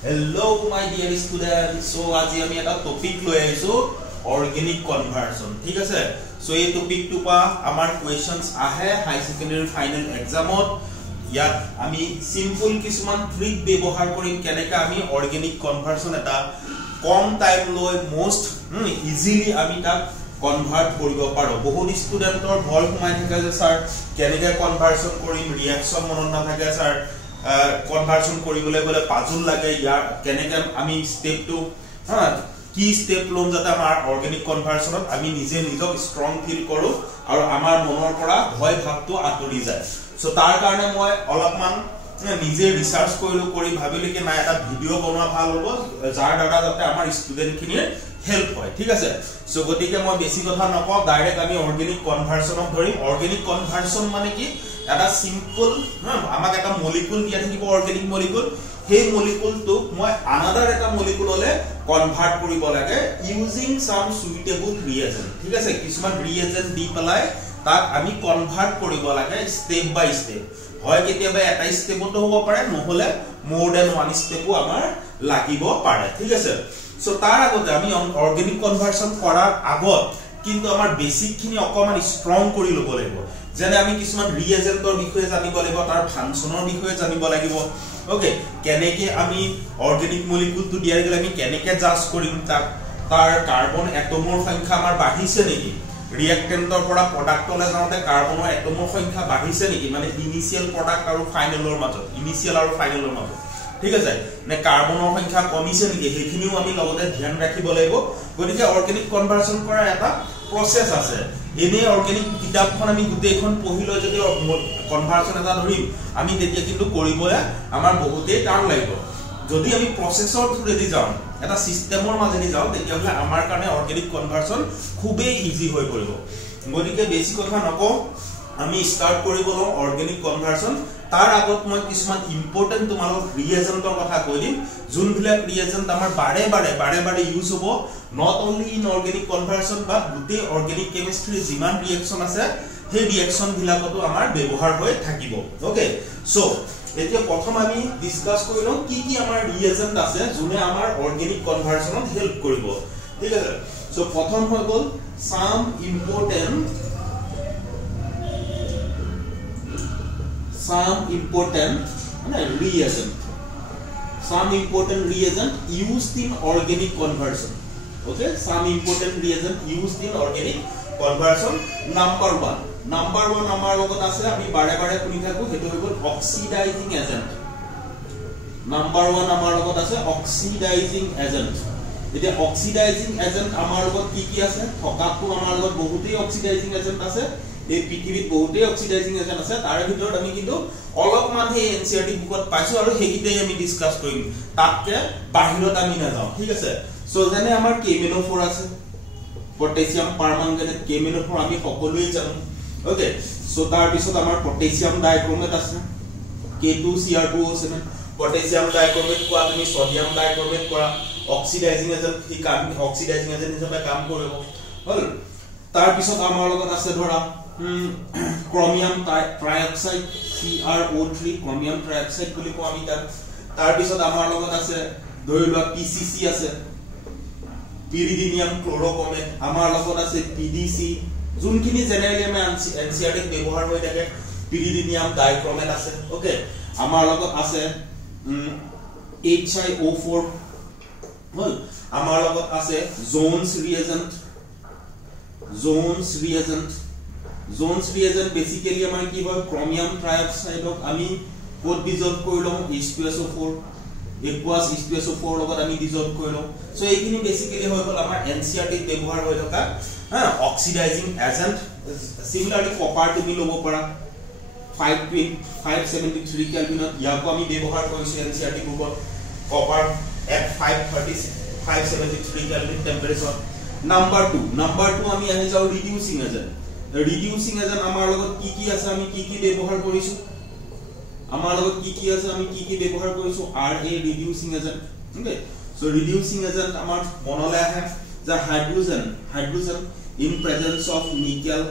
Hello my dear students. So আজি আমি এটা টপিক লৈ আইছো অর্গানিক কনভার্সন ঠিক আছে সো এই টপিক টু পা আমাৰ কোৱেশ্চনস আহে হাই সেকেন্ডাৰী ফাইনাল এক্সামত ইয়াত আমি সিম্পল কিছুমান ট্ৰিক ব্যৱহাৰ কৰিম কেনেকা আমি অৰ্গানিক কনভাৰ্সন এটা কম টাইম লৈ মোস্ট ইজিলি আমি তাক কনভাৰ্ট কৰিব পাৰো বহুত ষ্টুডেন্টৰ ভয় সোমাই থাকে যে স্যাৰ কেনেকা কনভাৰ্সন কৰিম ৰিঅ্যাকচন মনত নাথাকে স্যাৰ কনভাৰ্সন কৰিবলৈ গলে পাজল লাগে ইয়াৰ কেনেকা আমি স্টেপ টু কি স্টেপ লম যাতে আমাৰ অৰ্গানিক কনভাৰ্সনত আমি নিজে নিজক স্ট্ৰং ফিল কৰো আৰু আমাৰ মনৰ পৰা ভয় ভাৱটো আঁতৰি যায় সো তাৰ কাৰণে মই অলপমান নিজে ৰিসাৰ্চ কৰি ভাবিলে কি না এটা ভিডিও বনোৱা ভাল হ'ব যাৰ দ্বাৰা যাতে আমাৰ ষ্টুডেন্ট খিনিৰ হেল্প হয় ঠিক আছে সো গতিকে মই বেছি কথা নকওঁ ডাইৰেক্ট আমি অৰ্গানিক কনভাৰ্সনক ধৰিম অর্গানিক কনভার্সন মানে কি এটা সিম্পল আমাক এটা মলিকুল দিয়া থাকিব অর্গানিক মলিকুল সেই মলিকুলটো মই আনাদার এটা মলিকুললে কনভার্ট কৰিব লাগে ইউজিং সাম সুইটেবল ৰিএজেন্ট ঠিক আছে কিছুমান ৰিএজেন্ট দি পেলাই তাক আমি কনভাৰ্ট কৰিব লাগে স্টেপ বাই স্টেপ হয় কেতিয়াবা এটা স্টেপটো হ'ব পাৰে নহলে মোৰ দেন ওয়ান স্টেপও আমাৰ লাগিব পাৰে ঠিক আছে সো তাৰ আগতে আমি অৰ্গানিক কনভাৰ্সন কৰাৰ আগত কিন্তু আমাৰ বেসিক খিনি অকমান স্ট্ৰং কৰি লব লাগিব যেনে আমি কিছুমান ৰিএজেন্টৰ বিষয়ে জানিব লাগিব তাৰ ফাংচনৰ বিষয়ে জানিব লাগিব ওকে কেনেকে আমি অৰ্গানিক মলিকুলটো দিয়াৰ গলে আমি কেনেকে জাজ কৰিম তাক তাৰ কাৰ্বন এটমৰ সংখ্যা আমাৰ বাঢ়িছে নেকি ৰিঅ্যাক্টেন্টৰ পৰা প্ৰডাক্টলে যাওঁতে কাৰ্বনৰ এটমৰ সংখ্যা বাঢ়িছে নেকি মানে ইনিশিয়াল প্ৰডাক্ট আৰু ফাইনেলৰ মাজত ইনিশিয়াল আৰু ফাইনেলৰ মাজত ঠিক আছে নে কাৰ্বনৰ সংখ্যা কমিছে নেকি হেখিনিও আমি লগতে ধ্যান ৰাখিব লাগিব গতিকে অৰ্গানিক কনভাৰ্সন কৰাৰ এটা প্ৰসেস আছে এনে অৰ্গানিক কিতাপখন আমি গুটেইখন পঢ়িলো যদি কনভাৰ্সন এটা ধৰিম আমি তেতিয়া কিন্তু কৰিবলে আমাৰ বহুতেই টান লাগিব যদি আমি প্ৰসেসৰ থ্ৰুদি যাওঁ এটা সিস্টেমৰ মাজেদি যাওঁ তেতিয়া হলে আমাৰ কাৰণে অৰ্গানিক কনভাৰ্সন খুবেই ইজি হৈ পৰিব গতিকে বেছি কথা নকওঁ আমি স্টাৰ্ট কৰিব লওঁ অৰ্গানিক কনভাৰ্সন তাৰ আগত মই কিছুমান ইম্পৰ্টেন্ট তোমালোক ৰিএজেন্টৰ কথা কৈ দিম যোনবিলাক ৰিএজেন্ট আমাৰ বাৰে বাৰে ইউজ হ'ব not only in organic conversion বা গুটে অৰ্গানিক কেমিস্ট্ৰি জিমান ৰিঅ্যাকশন আছে সেই ৰিঅ্যাকশন বিলাকতো আমাৰ ব্যৱহাৰ হৈ থাকিব ওকে সো এতিয়া প্ৰথম আমি ডিসকাস কৰিলো কি কি আমাৰ ৰিএজেন্ট আছে যোনে আমাৰ অৰ্গানিক কনভাৰ্সনত হেল্প কৰিব ঠিক আছে সো প্ৰথম হৈ গল সাম important reagent some important reagent used in organic conversion okay some important reagent used in organic conversion number 1 আমাৰ লগত আছে আমি বাৰে শুনি থাকো হেতু হৈ oxidizing agent number 1 আমাৰ লগত আছে oxidizing agent এতিয়া oxidizing agent আমাৰ লগত কি আছে থকাটো আমাৰ লগত বহুতেই oxidizing agent আছে এই পৃথিবীত বহুতেই অক্সিডাইজিং এজেন্ট আছে তার ভিতৰত আমি কিন্তু অলপমান হে এনসিআৰটি বুকত পাইছো আৰু হেকিতে আমি ডিসকাস কৰিম তাতকে বাহিৰত আমি না যাও ঠিক আছে সো জানে আমাৰ কেমিনোফোৰ আছে পটাসিয়াম পাৰমাঙ্গানেট কেমিনোফোৰ আমি সকলোৱে জানো ওকে সো তাৰ পিছত আমাৰ পটাসিয়াম ডাইক্ৰোমেট আছে K2Cr2O7 পটাসিয়াম ডাইক্ৰোমেট কোৱা তুমি সোডিয়াম ডাইক্ৰোমেট কৰা অক্সিডাইজিং এজেন্ট কি কাম অক্সিডাইজিং এজেন্ট হিচাপে কাম কৰিব হল তাৰ পিছত আমাৰ লগত আছে ধৰা chromium trioxide CrO3 chromium trioxide বুলি কোৱা আমি তাৰ পিছত আমাৰ লগত আছে ধৰিলোৱা PCC আছে pyridinium chlorochromate আমাৰ লগত আছে PDC যোনখিনি জেনেৰেলি আমি এনসিআৰটি ব্যৱহাৰ হৈ থাকে pyridinium dichromate আছে ওকে আমাৰ লগত আছে HiO4 হল আমাৰ লগত আছে Jones reagent basically আমাৰ কি হয় chromium trioxide আমি কোড ডিজলভ কৰিলো H2SO4 aqueous H2SO4 লগত আমি ডিজলভ কৰিলো সো এইখিনি বেসিক্যালি হৈ গল আমাৰ এনসিআৰটি ব্যৱহাৰ হৈ থকা অক্সিডাইজিং এজেন্ট সিমিলাৰলি কপাৰ তুমি লব পাৰা 573 কেলভিনত ইয়াকো আমি ব্যৱহাৰ কৰিছো এনসিআৰটি বুকত copper at 573 kelvin temperature number 2 আমি আহি যাও ৰিডিউসিং এজেন্ট আমাৰ লগত কি আছে আমি কি ব্যৱহাৰ কৰিছো আমাৰ লগত কি আছে আমি কি ব্যৱহাৰ কৰিছো RA reducing agent okay so reducing agent আমাৰ মনলে আহে যে hydrogen in presence of nickel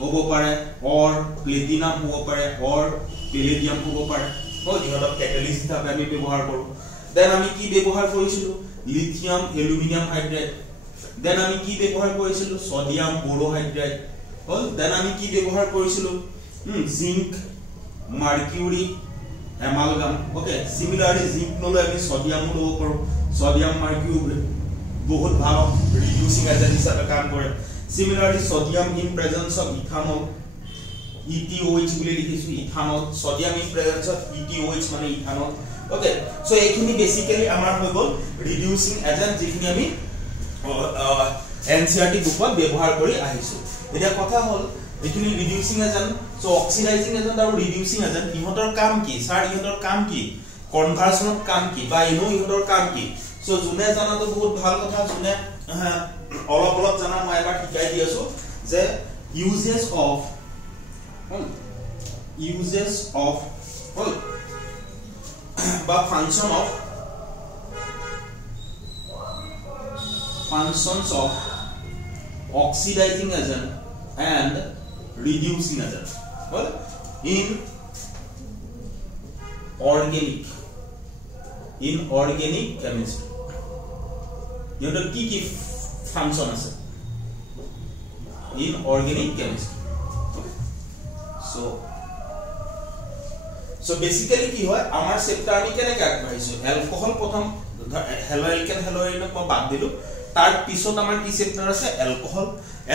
হ'ব পাৰে অৰ প্লেটিনাম হ'ব পাৰে অৰ পেলেডিয়াম হ'ব পাৰে হয় ইহঁতক কেটালিস্ট হিচাপে আমি ব্যৱহাৰ কৰো দেন আমি কি ব্যৱহাৰ কৰিছিলো লিথিয়াম এলুমিনিয়াম হাইড্ৰাইড দেন আমি কি ব্যৱহাৰ কৰিছিলো সোডিয়াম বোৰোহাইড্ৰাইড হল দেন আমি কি ব্যৱহাৰ কৰিছিলো জিংক মাৰ্কিউৰি এমালগাম ওকে সিমিলাৰলি জিংক নলৈ আমি সোডিয়াম লব পাৰো সোডিয়াম মাৰ্কিউৰি বহুত ভাল ৰিডিউসিং এজেন্ট হিচাপে কাম কৰে similarly sodium in presence of ethanol ETOH বুলি লিখিছো ethanol sodium in presence of ETOH মানে ইথানল ওকে সো এইখিনি বেসিক্যালি আমাৰ হৈ গল ৰিডিউসিং এজেন্ট যিখিনি আমি NCERT বুকত ব্যৱহাৰ কৰি আহিছো এটা কথা হল এইখিনি ৰিডিউসিং এজেন্ট সো অক্সিডাইজিং এজেন্ট আৰু ৰিডিউসিং এজেন্ট ইহঁতৰ কাম কি স্যাৰ ইহঁতৰ কাম কি কনভাৰ্সনত কাম কি বা ইনো ইহঁতৰ কাম কি সো জুনে জানাটো বহুত ভাল কথা জুনে অলপ অলপ জানা মই এবাৰ শিকাই দি আছো যে uses of বা functions of oxidizing agent and reducing agent well in organic chemistry yoda ki function ase in organic chemistry so basically ki hoy amar chapter ami kene ka agbahisu alcohol prothom haloalkane haloine ko bad dilu tar pisot amar ki chapter ase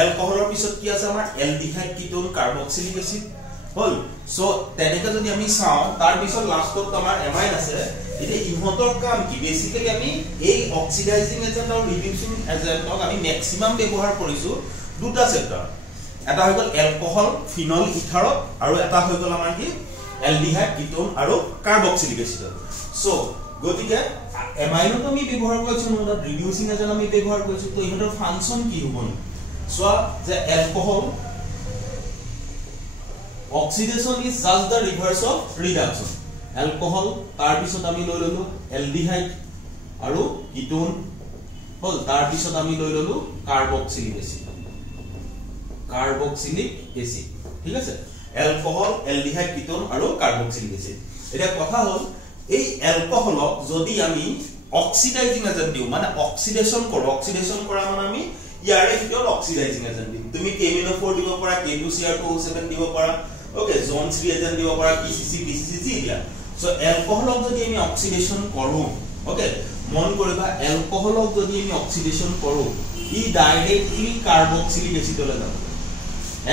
alcoholor pisot ki ase amar aldehyde ketone carboxylic acid hol so teneka jodi ami sao tar pisot last to amar amine ase ite ihotor kam ki basically ami ei oxidizing agent or reducing agent ok ami maximum ব্যবহার কৰিছো দুটা chapter এটা হৈ গল alcohol phenol ether আৰু এটা হৈ গল আমাৰ কি aldehyde ketone আৰু carboxylic acid so গতিকে amine তো আমি ব্যৱহাৰ কৰিছো নটা reducing agent আমি ব্যৱহাৰ কৰিছো তো ইহঁতৰ ফাংচন কি হ'ব so যে alcohol oxidation is just the reverse of reduction alcohol তাৰ পিছত আমি লৈ ললো aldehyde আৰু ketone হল তাৰ পিছত আমি লৈ ললো carboxylic acid ঠিক আছে alcohol aldehyde ketone আৰু carboxylic acid এটা কথা হল এই alcoholক যদি আমি oxidizing agent দিও মানে oxidation কৰা মানে আমি ইয়াৰে ভিতৰত oxidizing agent দিম তুমি KMnO4 দিব পাৰা K2Cr2O7 দিব পাৰা ওকে zone 3 agent দিব পাৰা PCC দিয়া so alcoholক যদি আমি oxidation কৰো ওকে মন কৰিবা alcoholক যদি আমি oxidation কৰো ই ডাইৰেক্টলি carboxylic acid লৈ যাব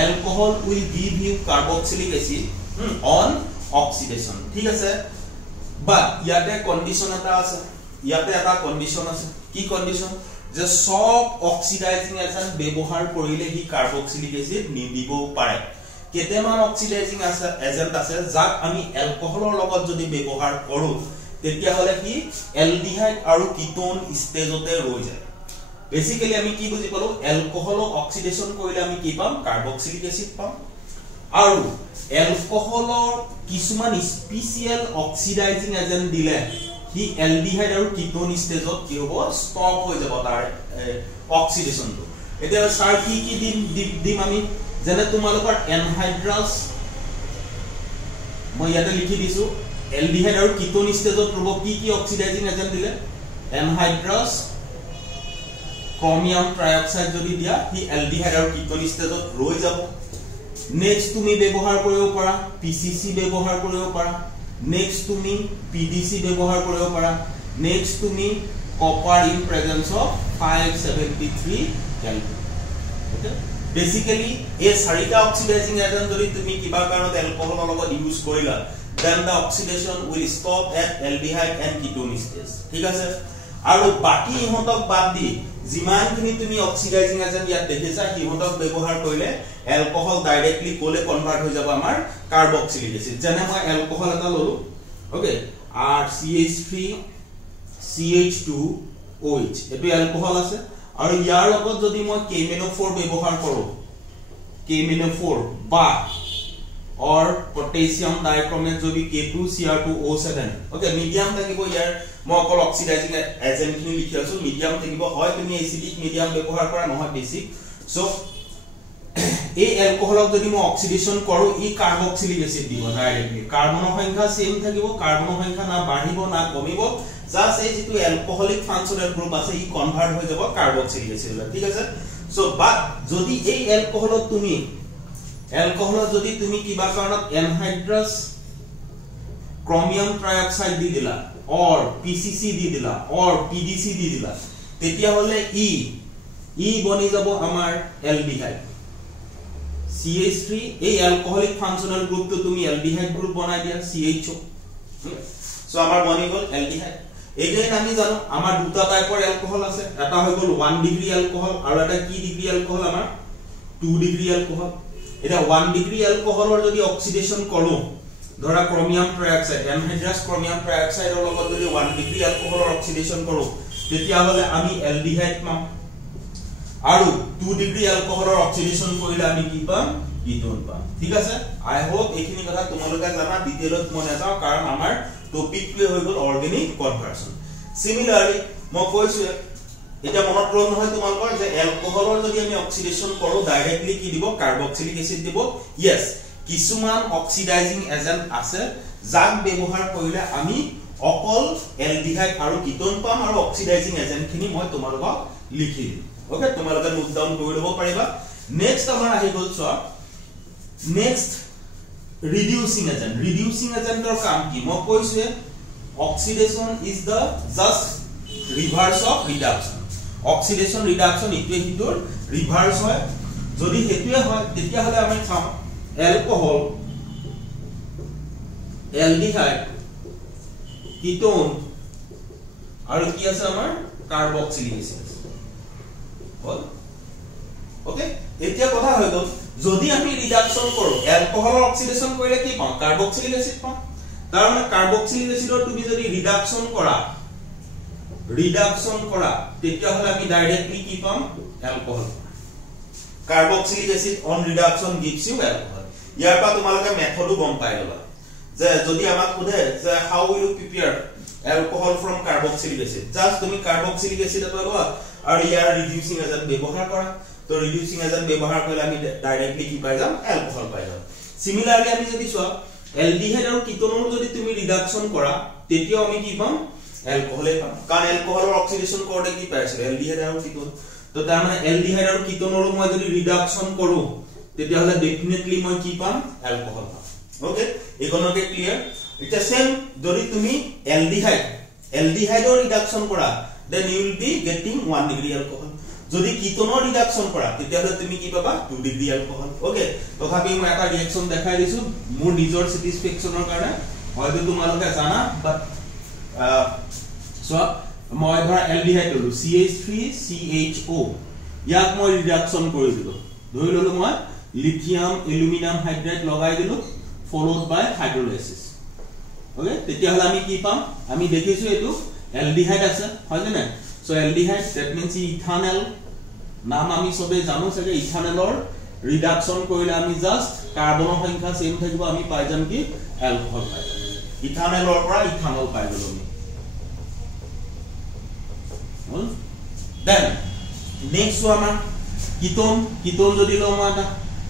alcohol will give you carboxylic acid on oxidation ঠিক আছে but ইয়াতে কন্ডিশন এটা আছে কি কন্ডিশন যে সব অক্সিডাইজিং এজেন্ট ব্যৱহাৰ কৰিলে হি carboxylic acid নিদিব পাৰে কেতেমান অক্সিডাইজিং এজেন্ট আছে যাক আমি এলকহলৰ লগত যদি ব্যৱহাৰ কৰো তেতিয়া হলে কি aldehyde আৰু ketone ষ্টেজতে ৰৈ যায় basically আমি কি বুজি পালো alcoholক oxidation কৰিলে আমি কি পাম carboxylic acid পাম আৰু alcoholৰ কিছুমান স্পেশাল অক্সিডাইজিং এজেন্ট দিলে হি aldehyde আৰু ketone ষ্টেজত কি হ'ব ষ্টপ হৈ যাব তাৰ অক্সিডেশনটো এতিয়া স্যাৰ কি দিম আমি যেনে তোমালোকৰ anhydrous মই ইয়াতে লিখি দিছো aldehyde আৰু ketone ষ্টেজত ৰব কি অক্সিডাইজিং এজেন্ট দিলে anhydrous chromium trioxide যদি দিয়া হি aldehyde আৰু ketone ষ্টেজত ৰৈ যাব নেক্সট তুমি ব্যৱহাৰ কৰিব পাৰা PCC ব্যৱহাৰ কৰিব পাৰা নেক্সট তুমি PDC ব্যৱহাৰ কৰিব পাৰা নেক্সট তুমি copper in presence of 573 Kelvin okay basically এই চাৰিটা অক্সিডাইজিং এজেন্ট যদি তুমি কিবা কাৰণত এলকহলৰ লগত ইউজ কৰিলা then the oxidation will stop at aldehyde and ketone stage ঠিক আছে আৰু বাকি ইহঁতক বাদ দি যিমানখিনি তুমি অক্সিডাইজিং এজেন্ট ইয়াত দেখিছা ইহঁতক ব্যৱহাৰ কৰিলে এলকহল ডাইৰেক্টলি কোলে কনভাৰ্ট হৈ যাব আমাৰ কাৰ্বক্সিলিক এসিড যেনে মই এলকহল এটা ললো ওকে আৰ CH3 CH2OH এটো এলকহল আছে আৰু ইয়াৰ লগত যদি মই KMnO4 ব্যৱহাৰ কৰো KMnO4 বা or potassium dichromate যদি K2Cr2O7 ওকে মিডিয়াম থাকিব ইয়াৰ মকল অক্সিডাইজিং এজেন্ট খিনি লিখি আছো মিডিয়াম থাকিব হয় তুমি এসিডিক মিডিয়াম ব্যৱহাৰ কৰা নহয় বেসিক সো এই এলকহলক যদি মই অক্সিডেশন কৰো ই কাৰ্বক্সিলিক এসিড দিব ডাইৰেক্টলি কাৰ্বনৰ সংখ্যা সেম থাকিব কাৰ্বনৰ সংখ্যা না বাঢ়িব না কমিব জাস্ট এই যেটো অ্যালকোহলিক ফাংশনাল গ্রুপ আছে ই কনভার্ট হৈ যাব কার্বক্সিলিক এসিড ঠিক আছে সো বাট যদি এই অ্যালকোহলত তুমি কিবা কাৰণত এনহাইড্ৰাছ ক্রোমিয়াম ট্রাইঅক্সাইড দি দিলা or PCC দি দিলা or PDC দি দিলা তেতিয়া হলে ই বনি যাব আমাৰ এলডিহাইড CH3 এই অ্যালকোহলিক ফাংশনাল গ্ৰুপ তো তুমি এলডিহাইড গ্ৰুপ বনাই দিয়া CHO সো আমাৰ বনি গল এলডিহাইড এগেইন আমি জানো আমাৰ দুটা টাইপৰ অ্যালকোহল আছে এটা হৈ গল 1 ডিগ্ৰী অ্যালকোহল আৰু এটা কি ডিগ্ৰী অ্যালকোহল আমাৰ 2 ডিগ্ৰী অ্যালকোহল এটা 1 ডিগ্ৰী অ্যালকোহলৰ যদি অক্সিডেশন কৰো ধৰা ক্ৰোমিয়াম ট্ৰাইঅক্সাইড এনহাইড্ৰাস ক্ৰোমিয়াম ট্ৰাইঅক্সাইডৰ লগত যদি 1 ডিগ্ৰী অ্যালকোহলৰ অক্সিডেশন কৰো তেতিয়া হলে আমি এলডিহাইড পাম আৰু 2 ডিগ্ৰী অ্যালকোহলৰ অক্সিডেশন কৰিলে আমি কি পাম কিটোন পাম ঠিক আছে আই হোপ এইখিনি কথা তোমালোকে জানা ডিটেইলত মনে যাও কাৰণ আমাৰ টপিকটো হৈ গল অৰ্গানিক কনভাৰ্সন সিমিলাৰলি মই কৈছো এটা মনত ৰখ নহয় তোমালোকৰ যে অ্যালকোহলৰ যদি আমি অক্সিডেশন কৰো ডাইৰেক্টলি কি দিব কাৰ্বক্সিলিক এসিড দিব ইয়েস কিছুমান অক্সিডাইজিং এজেন্ট আছে যাক ব্যৱহাৰ কৰিলে আমি অকল এলডিহাইড আৰু কিটোন পাম আৰু অক্সিডাইজিং এজেন্ট খিনি মই তোমালোকক লিখি দিম ওকে তোমালোকে নোট ডাউন কৰি লব পাৰিবা নেক্সট আমাৰ আহি গল চোৱা নেক্সট reducing এজেন্টৰ কাম কি মই কৈছো oxidation is the just reverse of reduction oxidation reduction ইটোৱে হিটোৰ ৰিভাৰ্স হয় যদি হেতুৱে হয় তেতিয়া হলে আমি চাম alcohol aldehyde ketone আৰু কি আছে আমাৰ কাৰ্বক্সিলিক এসিড হল ওকে এতিয়া কথা হৈ গল যদি আমি ৰিডাকশন কৰো অ্যালকোহলৰ অক্সিডেশন কৰিলে কি পাম কাৰ্বক্সিলিক এসিড পাম তাৰ মানে কাৰ্বক্সিলিক এসিডৰ তুমি যদি ৰিডাকশন কৰা তেতিয়া হলে আমি ডাইৰেক্টলি কি পাম alcohol carboxylic acid on reduction gives you alcohol ইয়াৰ পৰা তোমালোকে মেথডো গম পাই গলা যে যদি আমাক সোধে যে how will you prepare alcohol from carboxylic acid just তুমি carboxylic acid এটা লোৱা আৰু ইয়াৰ ৰিডিউসিং এজেন্ট ব্যৱহাৰ কৰা তো ৰিডিউসিং এজেন্ট ব্যৱহাৰ কৰিলে আমি ডাইৰেক্টলি কি পাই যাম অ্যালকোহল পাই যাম সিমিলাৰলি আমি যদি চোৱা এলডিহাইড আৰু কিটোনৰ যদি তুমি ৰিডাকশন কৰা তেতিয়া আমি কি পাম অ্যালকোহলে পাম কাৰণ অ্যালকোহলৰ অক্সিডেশন কৰোতে কি পাইছে এলডিহাইড আৰু কিটোন তো তাৰ মানে এলডিহাইড আৰু কিটোনৰ মই যদি ৰিডাকশন কৰো তেতিয়া হলে ডেফিনেটলি মই কি পাম অ্যালকোহল পাম ওকে ইকোনমিক ক্লিয়াৰ এটা সেম যদি তুমি এলডিহাইডৰ ৰিডাকশন কৰা then you will be getting 1 degree alcohol যদি কিটোনৰ ৰিডাকশন কৰা তেতিয়া হলে তুমি কি পাবা 2 ডিগ্ৰী alcohol ওকে তথাপি মই এটা ৰিঅ্যাকশন দেখাই দিছো মোৰ নিজৰ স্যাটিসফ্যাকশনৰ কাৰণে হয়তো তোমালোকে জানা বাট সো মই ধৰা এলডিহাইড ললো CH3CHO ইয়াক মই ৰিডাকশন কৰি দিলো ধৰি ললো মই লিথিয়াম এলুমিনিয়াম হাইড্ৰাইড লগাই দিলো followed by hydrolysis ওকে তেতিয়া হলে আমি কি পাম আমি দেখিছো এটো aldehyde আছে হয় না so aldehyde that means ethanol নাম আমি সবে জানো যে ইথানলৰ ৰিডাকশন কৰিলে আমি জাস্ট কাৰ্বনৰ সংখ্যা সেম থাকিব আমি পাই যাম কি অ্যালকোহল পাই যাম ইথানলৰ পৰা ইথানল পাই গলো আমি দেন নেক্সট আমাৰ কিটোন যদি লও মাটা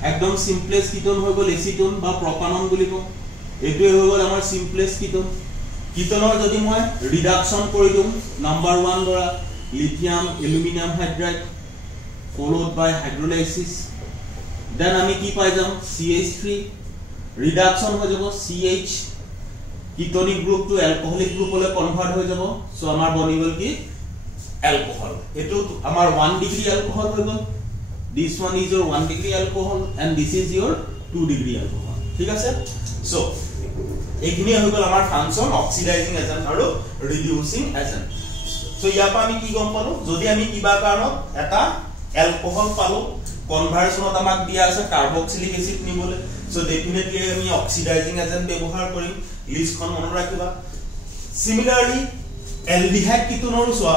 একদম সিম্পলেস্ট কিটোন হৈ গল এসিটোন বা প্ৰপানন বুলি কও এটোই হৈ গল আমাৰ সিম্পলেস্ট কিটোনৰ যদি মই ৰিডাকশন কৰি দিম নাম্বাৰ 1 ধৰা lithium aluminium hydride followed by hydrolysis then আমি কি পাই যাম CH3 ৰিডাকশন হৈ যাব CH ketonic group to alcoholic গ্ৰুপলৈ কনভাৰ্ট হৈ যাব সো আমাৰ বনি গল কি অ্যালকোহল এটো আমাৰ 1 ডিগ্ৰী অ্যালকোহল হৈ গল this one is your 1 degree alcohol and this is your 2 degree alcohol ঠিক আছে সো এইখিনি হৈ গল আমাৰ ফাংশন অক্সিডাইজিং এজেন্ট আৰু ৰিডিউসিং এজেন্ট সো ইয়াপা আমি কি গম পালো যদি আমি কিবা কাৰণত এটা অ্যালকোহল পালো কনভাৰ্সনত আমাক দিয়া আছে কাৰ্বক্সিলিক এসিড নিবলে সো ডেফিনেটলি আমি অক্সিডাইজিং এজেন্ট ব্যৱহাৰ কৰিম লিষ্টখন মনত ৰাখিবা সিমিলাৰলি এলডিহাইড কিটোনৰো সোৱা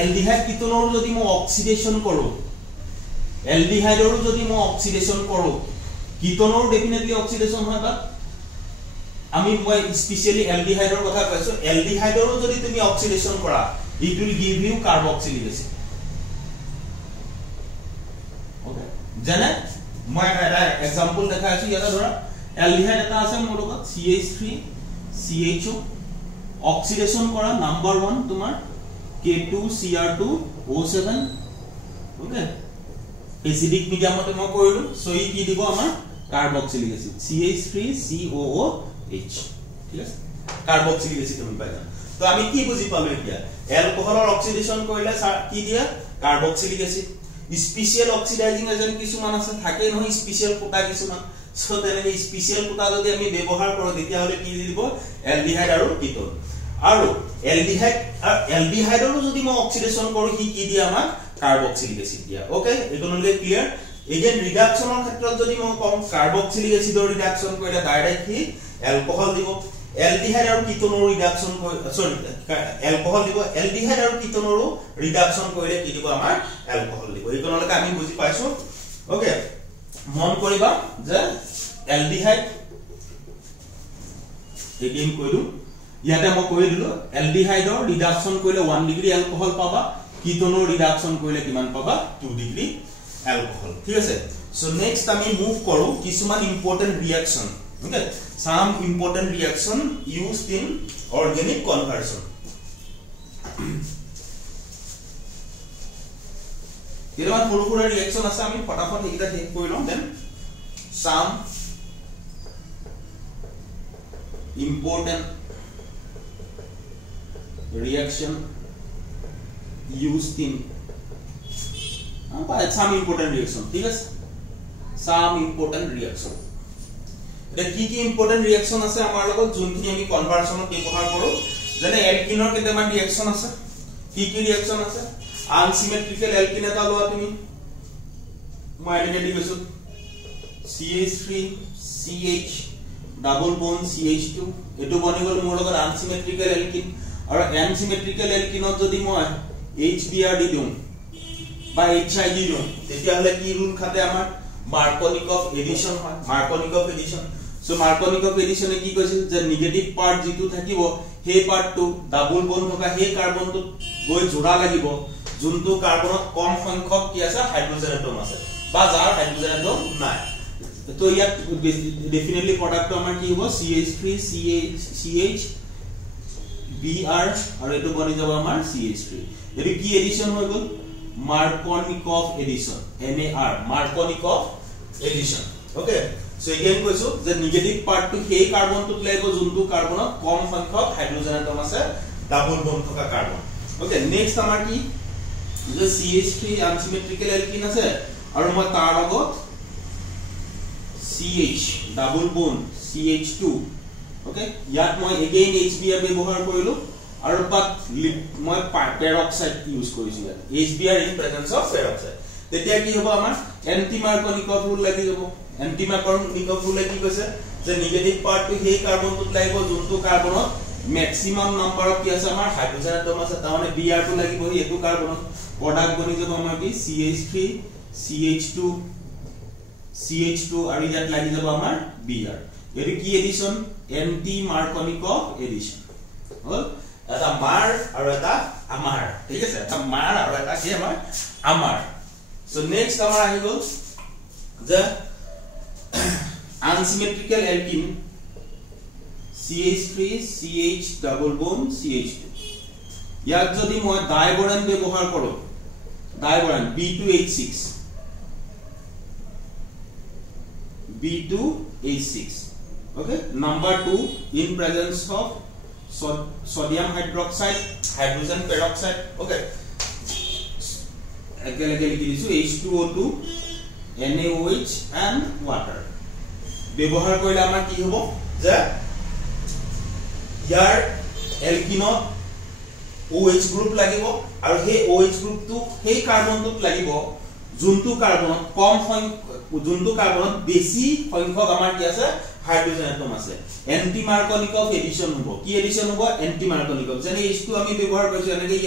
এলডিহাইড কিটোনৰো যদি মই অক্সিডেশন কৰো এলডিহাইডৰো যদি মই অক্সিডেশন কৰো কিটোনৰো ডেফিনেটলি অক্সিডেশন হয় বা আমি মই স্পেশালি এলডিহাইডৰ কথা কৈছো এলডিহাইডৰো যদি তুমি অক্সিডেশন কৰা it will give you carboxylic acid okay জানে মই এটা এক্সাম্পল দেখাইছো ইয়াতে ধৰা এলডিহাইড এটা আছে মোৰ লগত CH3 CHO অক্সিডেশন কৰা নাম্বাৰ 1 তোমাৰ K2Cr2O7 ওকে এসিডিক মিডিয়ামতে মই কৰিলো সো ই কি দিব আমাৰ কাৰ্বক্সিলিক এসিড CH3COOH ঠিক আছে কাৰ্বক্সিলিক এসিড তুমি পাই যাবা তো আমি কি বুজি পালো এতিয়া এলকোহলৰ অক্সিডেশন কৰিলে কি দিয়া carboxylic acid special oxidising agent কিছুমান আছে থাকে নহয় স্পেশাল কোটা কিছুমান সো তেনে স্পেশাল কোটা যদি আমি ব্যৱহাৰ কৰো তেতিয়া হলে কি দিব এলডিহাইড আৰু কিটোন আৰু এলডিহাইডৰো যদি মই অক্সিডেশন কৰো কি দিয়া আমাক কাৰ্বক্সিলিক এসিড দিয়া ওকে ইকোনমিলি ক্লিয়াৰ এগেইন ৰিডাকশনৰ ক্ষেত্ৰত যদি মই কম কাৰ্বক্সিলিক এসিডৰ ৰিডাকশন কৰিলে ডাইৰেক্ট কি এলকোহল দিব এলডিহাইড আৰু কিটোনৰ ৰিডাকশন সৰি এলকোহল দিব এলডিহাইড আৰু কিটোনৰ ৰিডাকশন কৰিলে কি দিব আমাৰ এলকোহল দিব ইকোনমিলি আমি বুজি পাইছো ওকে মন কৰিবা যে এলডিহাইড এগেইন কইলো ইয়াতে মই কৈ দিলো এলডিহাইডৰ ৰিডাকশন কৰিলে 1 ডিগ্ৰী এলকোহল পাবা কিটোনৰ ৰিডাকশন কৰিলে কিমান পাবা 2 ডিগ্ৰী এলকোহল ঠিক আছে সো নেক্সট আমি মুভ কৰো কিছুমান important reaction okay some important reaction used in organic conversion কিমান পুৰোপুৰি ৰিঅ্যাকশন আছে আমি ফটাফট এইটা ঠিক কৰি লম then some important reaction used in some important reaction ঠিক আছে some important reaction এটা কি কি ইম্পৰ্টেন্ট ৰিঅ্যাকশন আছে আমাৰ লগত যোনখিনি আমি কনভাৰচনত ব্যৱহাৰ কৰো যেনে এলকিনৰ কেইটামান ৰিঅ্যাকশন আছে কি কি ৰিঅ্যাকশন আছে আনসিমেট্ৰিক্যাল এলকিন এটা লোৱা তুমি মই আইডেন্টিটি কৰিছো CH3 CH double bond CH2 এটো বনি গল মোৰ লগত আনসিমেট্ৰিক্যাল এলকিন আৰু এনসিমেট্ৰিক্যাল এলকিনত যদি মই HBr দি দিও বা HI দি দিও তেতিয়া হলে কি ৰুল খাতে আমাৰ মাৰ্কনিকভ এডিশন হয় মাৰ্কনিকভ এডিশন সো মাৰ্কনিকভ এডিশনে কি কৈছিল যে নেগেটিভ পাৰ্ট যেটো থাকিব হে পাৰ্টটো ডাবল বন্ড থকা হে কাৰ্বনটো গৈ জোড়া লাগিব যোনটো কাৰ্বনত কম সংখ্যক কি আছে হাইড্ৰোজেন এটম আছে বা যাৰ হাইড্ৰোজেন এটম নাই তো ইয়াত ডেফিনেটলি প্ৰডাক্টটো আমাৰ কি হ'ব CH3 CH Br আৰু এটো বনি যাব আমাৰ CH3 এটো কি এডিশন হৈ গল Markovnikov addition MAR Markovnikov addition okay so again কৈছো যে নেগেটিভ পাৰ্টটো সেই কাৰ্বনটো লাগিব যোনটো কাৰ্বনত কম সংখ্যক হাইড্ৰোজেন এটম আছে ডাবল বন্ড থকা কাৰ্বন okay next আমাৰ কি যে CH3 আনসিমেট্ৰিক্যাল এলকিন আছে আৰু মই তাৰ লগত CH double bond CH2 okay ইয়াত মই again HBr ব্যৱহাৰ কৰিলো আৰু বাট মই পেৰক্সাইড ইউজ কৰিছো ইয়াত HBr in presence of peroxide তেতিয়া কি হ'ব আমাৰ এন্টি মাৰ্কনিকভ ৰুল লাগি যাব এন্টি মাৰ্কনিকভ ৰুলে কি কৈছে যে নেগেটিভ পাৰ্টটো সেই কাৰ্বনটোত লাগিব যোনটো কাৰ্বনত ম্যাক্সিমাম নাম্বাৰ অফ কি আছে আমাৰ হাইড্ৰোজেন এটম আছে তাৰমানে Br টো লাগিব এইটো কাৰ্বনত প্ৰডাক্ট বনি যাব আমাৰ কি CH3 CH2 আৰু ইয়াত লাগি যাব আমাৰ Br এটো কি এডিশন এন্টি মাৰ্কনিকভ এডিশন হল এটা মাৰ আৰু এটা আমাৰ ঠিক আছে এটা মাৰ আৰু এটা কি আমাৰ সো নেক্সট আমাৰ আহি গল যে unsymmetrical alkene CH3 CH double bond CH2 ইয়াক যদি মই ডাইবৰেন ব্যৱহাৰ কৰো ডাইবৰেন B2H6 okay number 2 in presence of sodium hydroxide hydrogen peroxide okay again লিখিছো H2O2 NaOH and water ব্যৱহাৰ কৰিলে আমাৰ কি হ'ব যে ইয়াৰ এলকিনত OH গ্ৰুপ লাগিব আৰু সেই OH গ্ৰুপটো সেই কাৰ্বনটোত লাগিব যোনটো কাৰ্বনত কম যোনটো কাৰ্বনত বেছি সংখ্যক আমাৰ কি আছে হাইড্ৰোজেন এটম আছে এন্টি মাৰ্কনিকভ এডিশন হ'ব কি এডিশন হ'ব এন্টি মাৰ্কনিকভ যেনে H2 আমি ব্যৱহাৰ কৰিছো এনেকৈ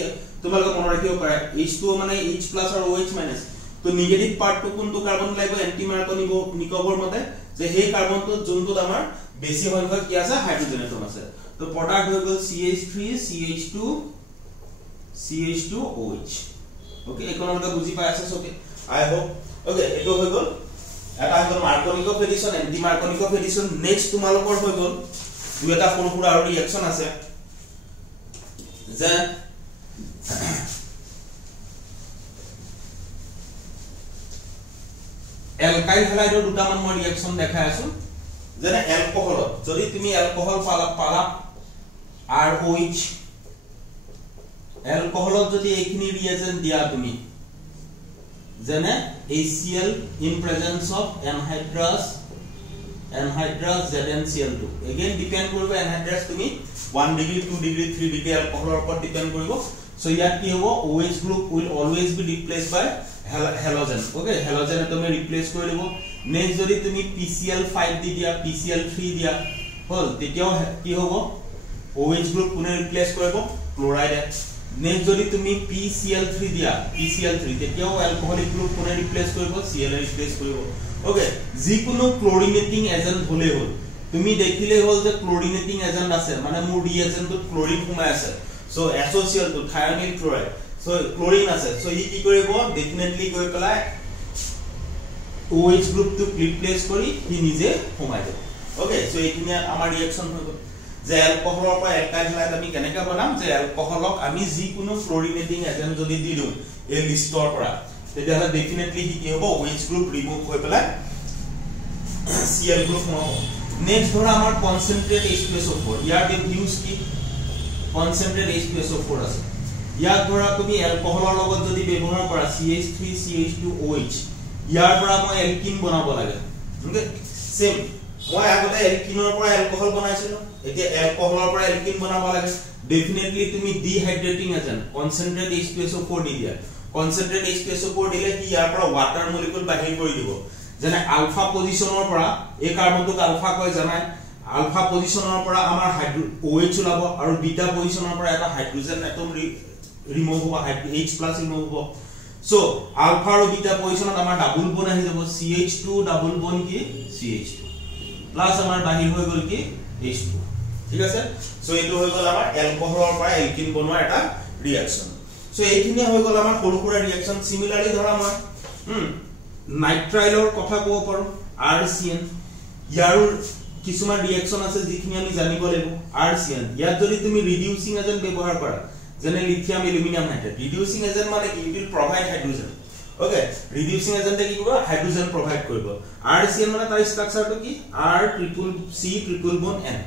তোমালোকে মনত ৰাখিব পাৰা H2 মানে H+ আৰু OH- তো নেগেটিভ পাৰ্টটো কোনটো কাৰ্বন লাগিব এন্টি মাৰ্কনিকভৰ মতে যে সেই কাৰ্বনটো যোনটো আমাৰ বেছি সংখ্যক কি আছে হাইড্ৰোজেন এটম আছে তো প্ৰডাক্ট হৈ গল CH3 CH2OH ওকে ইকোনমিক বুজি পাই আছে সবে আই হোপ ওকে এটো হৈ গল এটা হৈ গল মাৰ্কনিকভ এডিশন এন্টি মাৰ্কনিকভ এডিশন নেক্সট তোমালোকৰ হৈ গল দুটা সৰু সৰু আৰু ৰিঅ্যাকশন আছে যে এলকাইল হ্যালাইডৰ দুটামান মই ৰিঅ্যাকশন দেখাই আছো যেনে এলকহলত যদি তুমি এলকহল পালা ROH এলকহলত যদি এইখিনি ৰিএজেন্ট দিয়া তুমি যেনে HCl in presence of anhydrous ZnCl2 again depend কৰিব anhydrous তুমি 1 degree 2 degree 3 degree alcohol উপৰ depend কৰিব so ইয়াত কি হ'ব OH group will always be replaced by halogen okay halogen তুমি রিপ্লেস কৰি দিব নেক্সট যদি তুমি PCl5 দি দিয়া PCl3 দিয়া হল তেতিয়াও কি হ'ব OH group কোনে রিপ্লেস কৰিব ক্লোৰাইড নেক্সট যদি তুমি PCl3 দিয়া PCl3 তেতিয়াও অ্যালকোহলিক গ্ৰুপ কোনে ৰিপ্লেস কৰিব Cl ৰিপ্লেস কৰিব ওকে যিকোনো ক্লোরিনেটিং এজেন্ট হলে হল তুমি দেখিলে হল যে ক্লোরিনেটিং এজেন্ট আছে মানে মোৰ ৰিএজেন্টত ক্লোৰিন সোমাই আছে so associate to thionyl chloride so chlorine আছে সো ই কি কৰিব ডেফিনেটলি গৈ পেলাই OH গ্ৰুপ টু ৰিপ্লেস কৰি ই নিজে সোমাই যাব ওকে সো এইখিনি আমাৰ ৰিঅ্যাকশন হৈ গল যে এলকহলৰ পৰা এলকাইল হ্যালাইড আমি কেনেকৈ বনাম যে এলকহলক আমি যিকোনো ক্লোৰিনেটিং এজেন্ট যদি দি দিও এই লিষ্টৰ পৰা তেতিয়াহলে ডেফিনেটলি কি হ'ব OH গ্ৰুপ ৰিমুভ হৈ পেলাই Cl গ্ৰুপ হ'ব নেক্সট ধৰা আমাৰ কনসেন্ট্ৰেট H2SO4 ইয়াৰ ইউজ কি কনসেন্ট্ৰেট H2SO4 আছে ইয়াক ধৰা তুমি এলকহলৰ লগত যদি ব্যৱহাৰ কৰা CH3CH2OH ইয়াৰ পৰা মই এলকিন বনাব লাগে ওকে সেম মই আগতে এলকিনৰ পৰা এলকহল বনাইছিলো এতিয়া এলকহলৰ পৰা এলকিন বনাব লাগে ডেফিনেটলি তুমি ডিহাইড্ৰেটিং এজেন্ট কনসেন্ট্ৰেট H2SO4 দি দিয়া কনসেন্ট্ৰেট H2SO4 দিলে কি ইয়াৰ পৰা ওয়াটাৰ মলিকুল বাহিৰ কৰি দিব যেনে আলফা পজিশনৰ পৰা এই কাৰ্বনটোক আলফা কয় জানাই আলফা পজিশনৰ পৰা আমাৰ OH ওলাব আৰু বিটা পজিশনৰ পৰা এটা হাইড্ৰোজেন এটম ৰিমুভ হ'ব H+ ৰিমুভ হ'ব সো আলফা আৰু বিটা পজিশনত আমাৰ ডাবল বন আহি যাব CH2 ডাবল বন কি CH2 প্লাস আমাৰ বাহিৰ হৈ গল কি H2 ঠিক আছে সো এটো হৈ গল আমাৰ এলকহলৰ পৰা এলকিন বনোৱা এটা ৰিঅ্যাকশন সো এইখিনি হৈ গল আমাৰ সৰুকুৰা ৰিঅ্যাকশন সিমিলাৰলি ধৰা মই নাইট্ৰাইলৰ কথা কব পাৰো RCN ইয়াৰ কিছুমান ৰিঅ্যাকশন আছে যিখিনি আমি জানিব লাগিব RCN ইয়াত যদি তুমি ৰিডিউসিং এজেন্ট ব্যৱহাৰ কৰা যেনে lithium aluminium hydride reducing agent মানে কি it will provide hydrogen okay reducing এজেন্টে কি কৰিব হাইড্ৰোজেন প্ৰভাইড কৰিব RCN মানে তাৰ ষ্ট্ৰাকচাৰটো কি R+C ট্ৰিপল বন N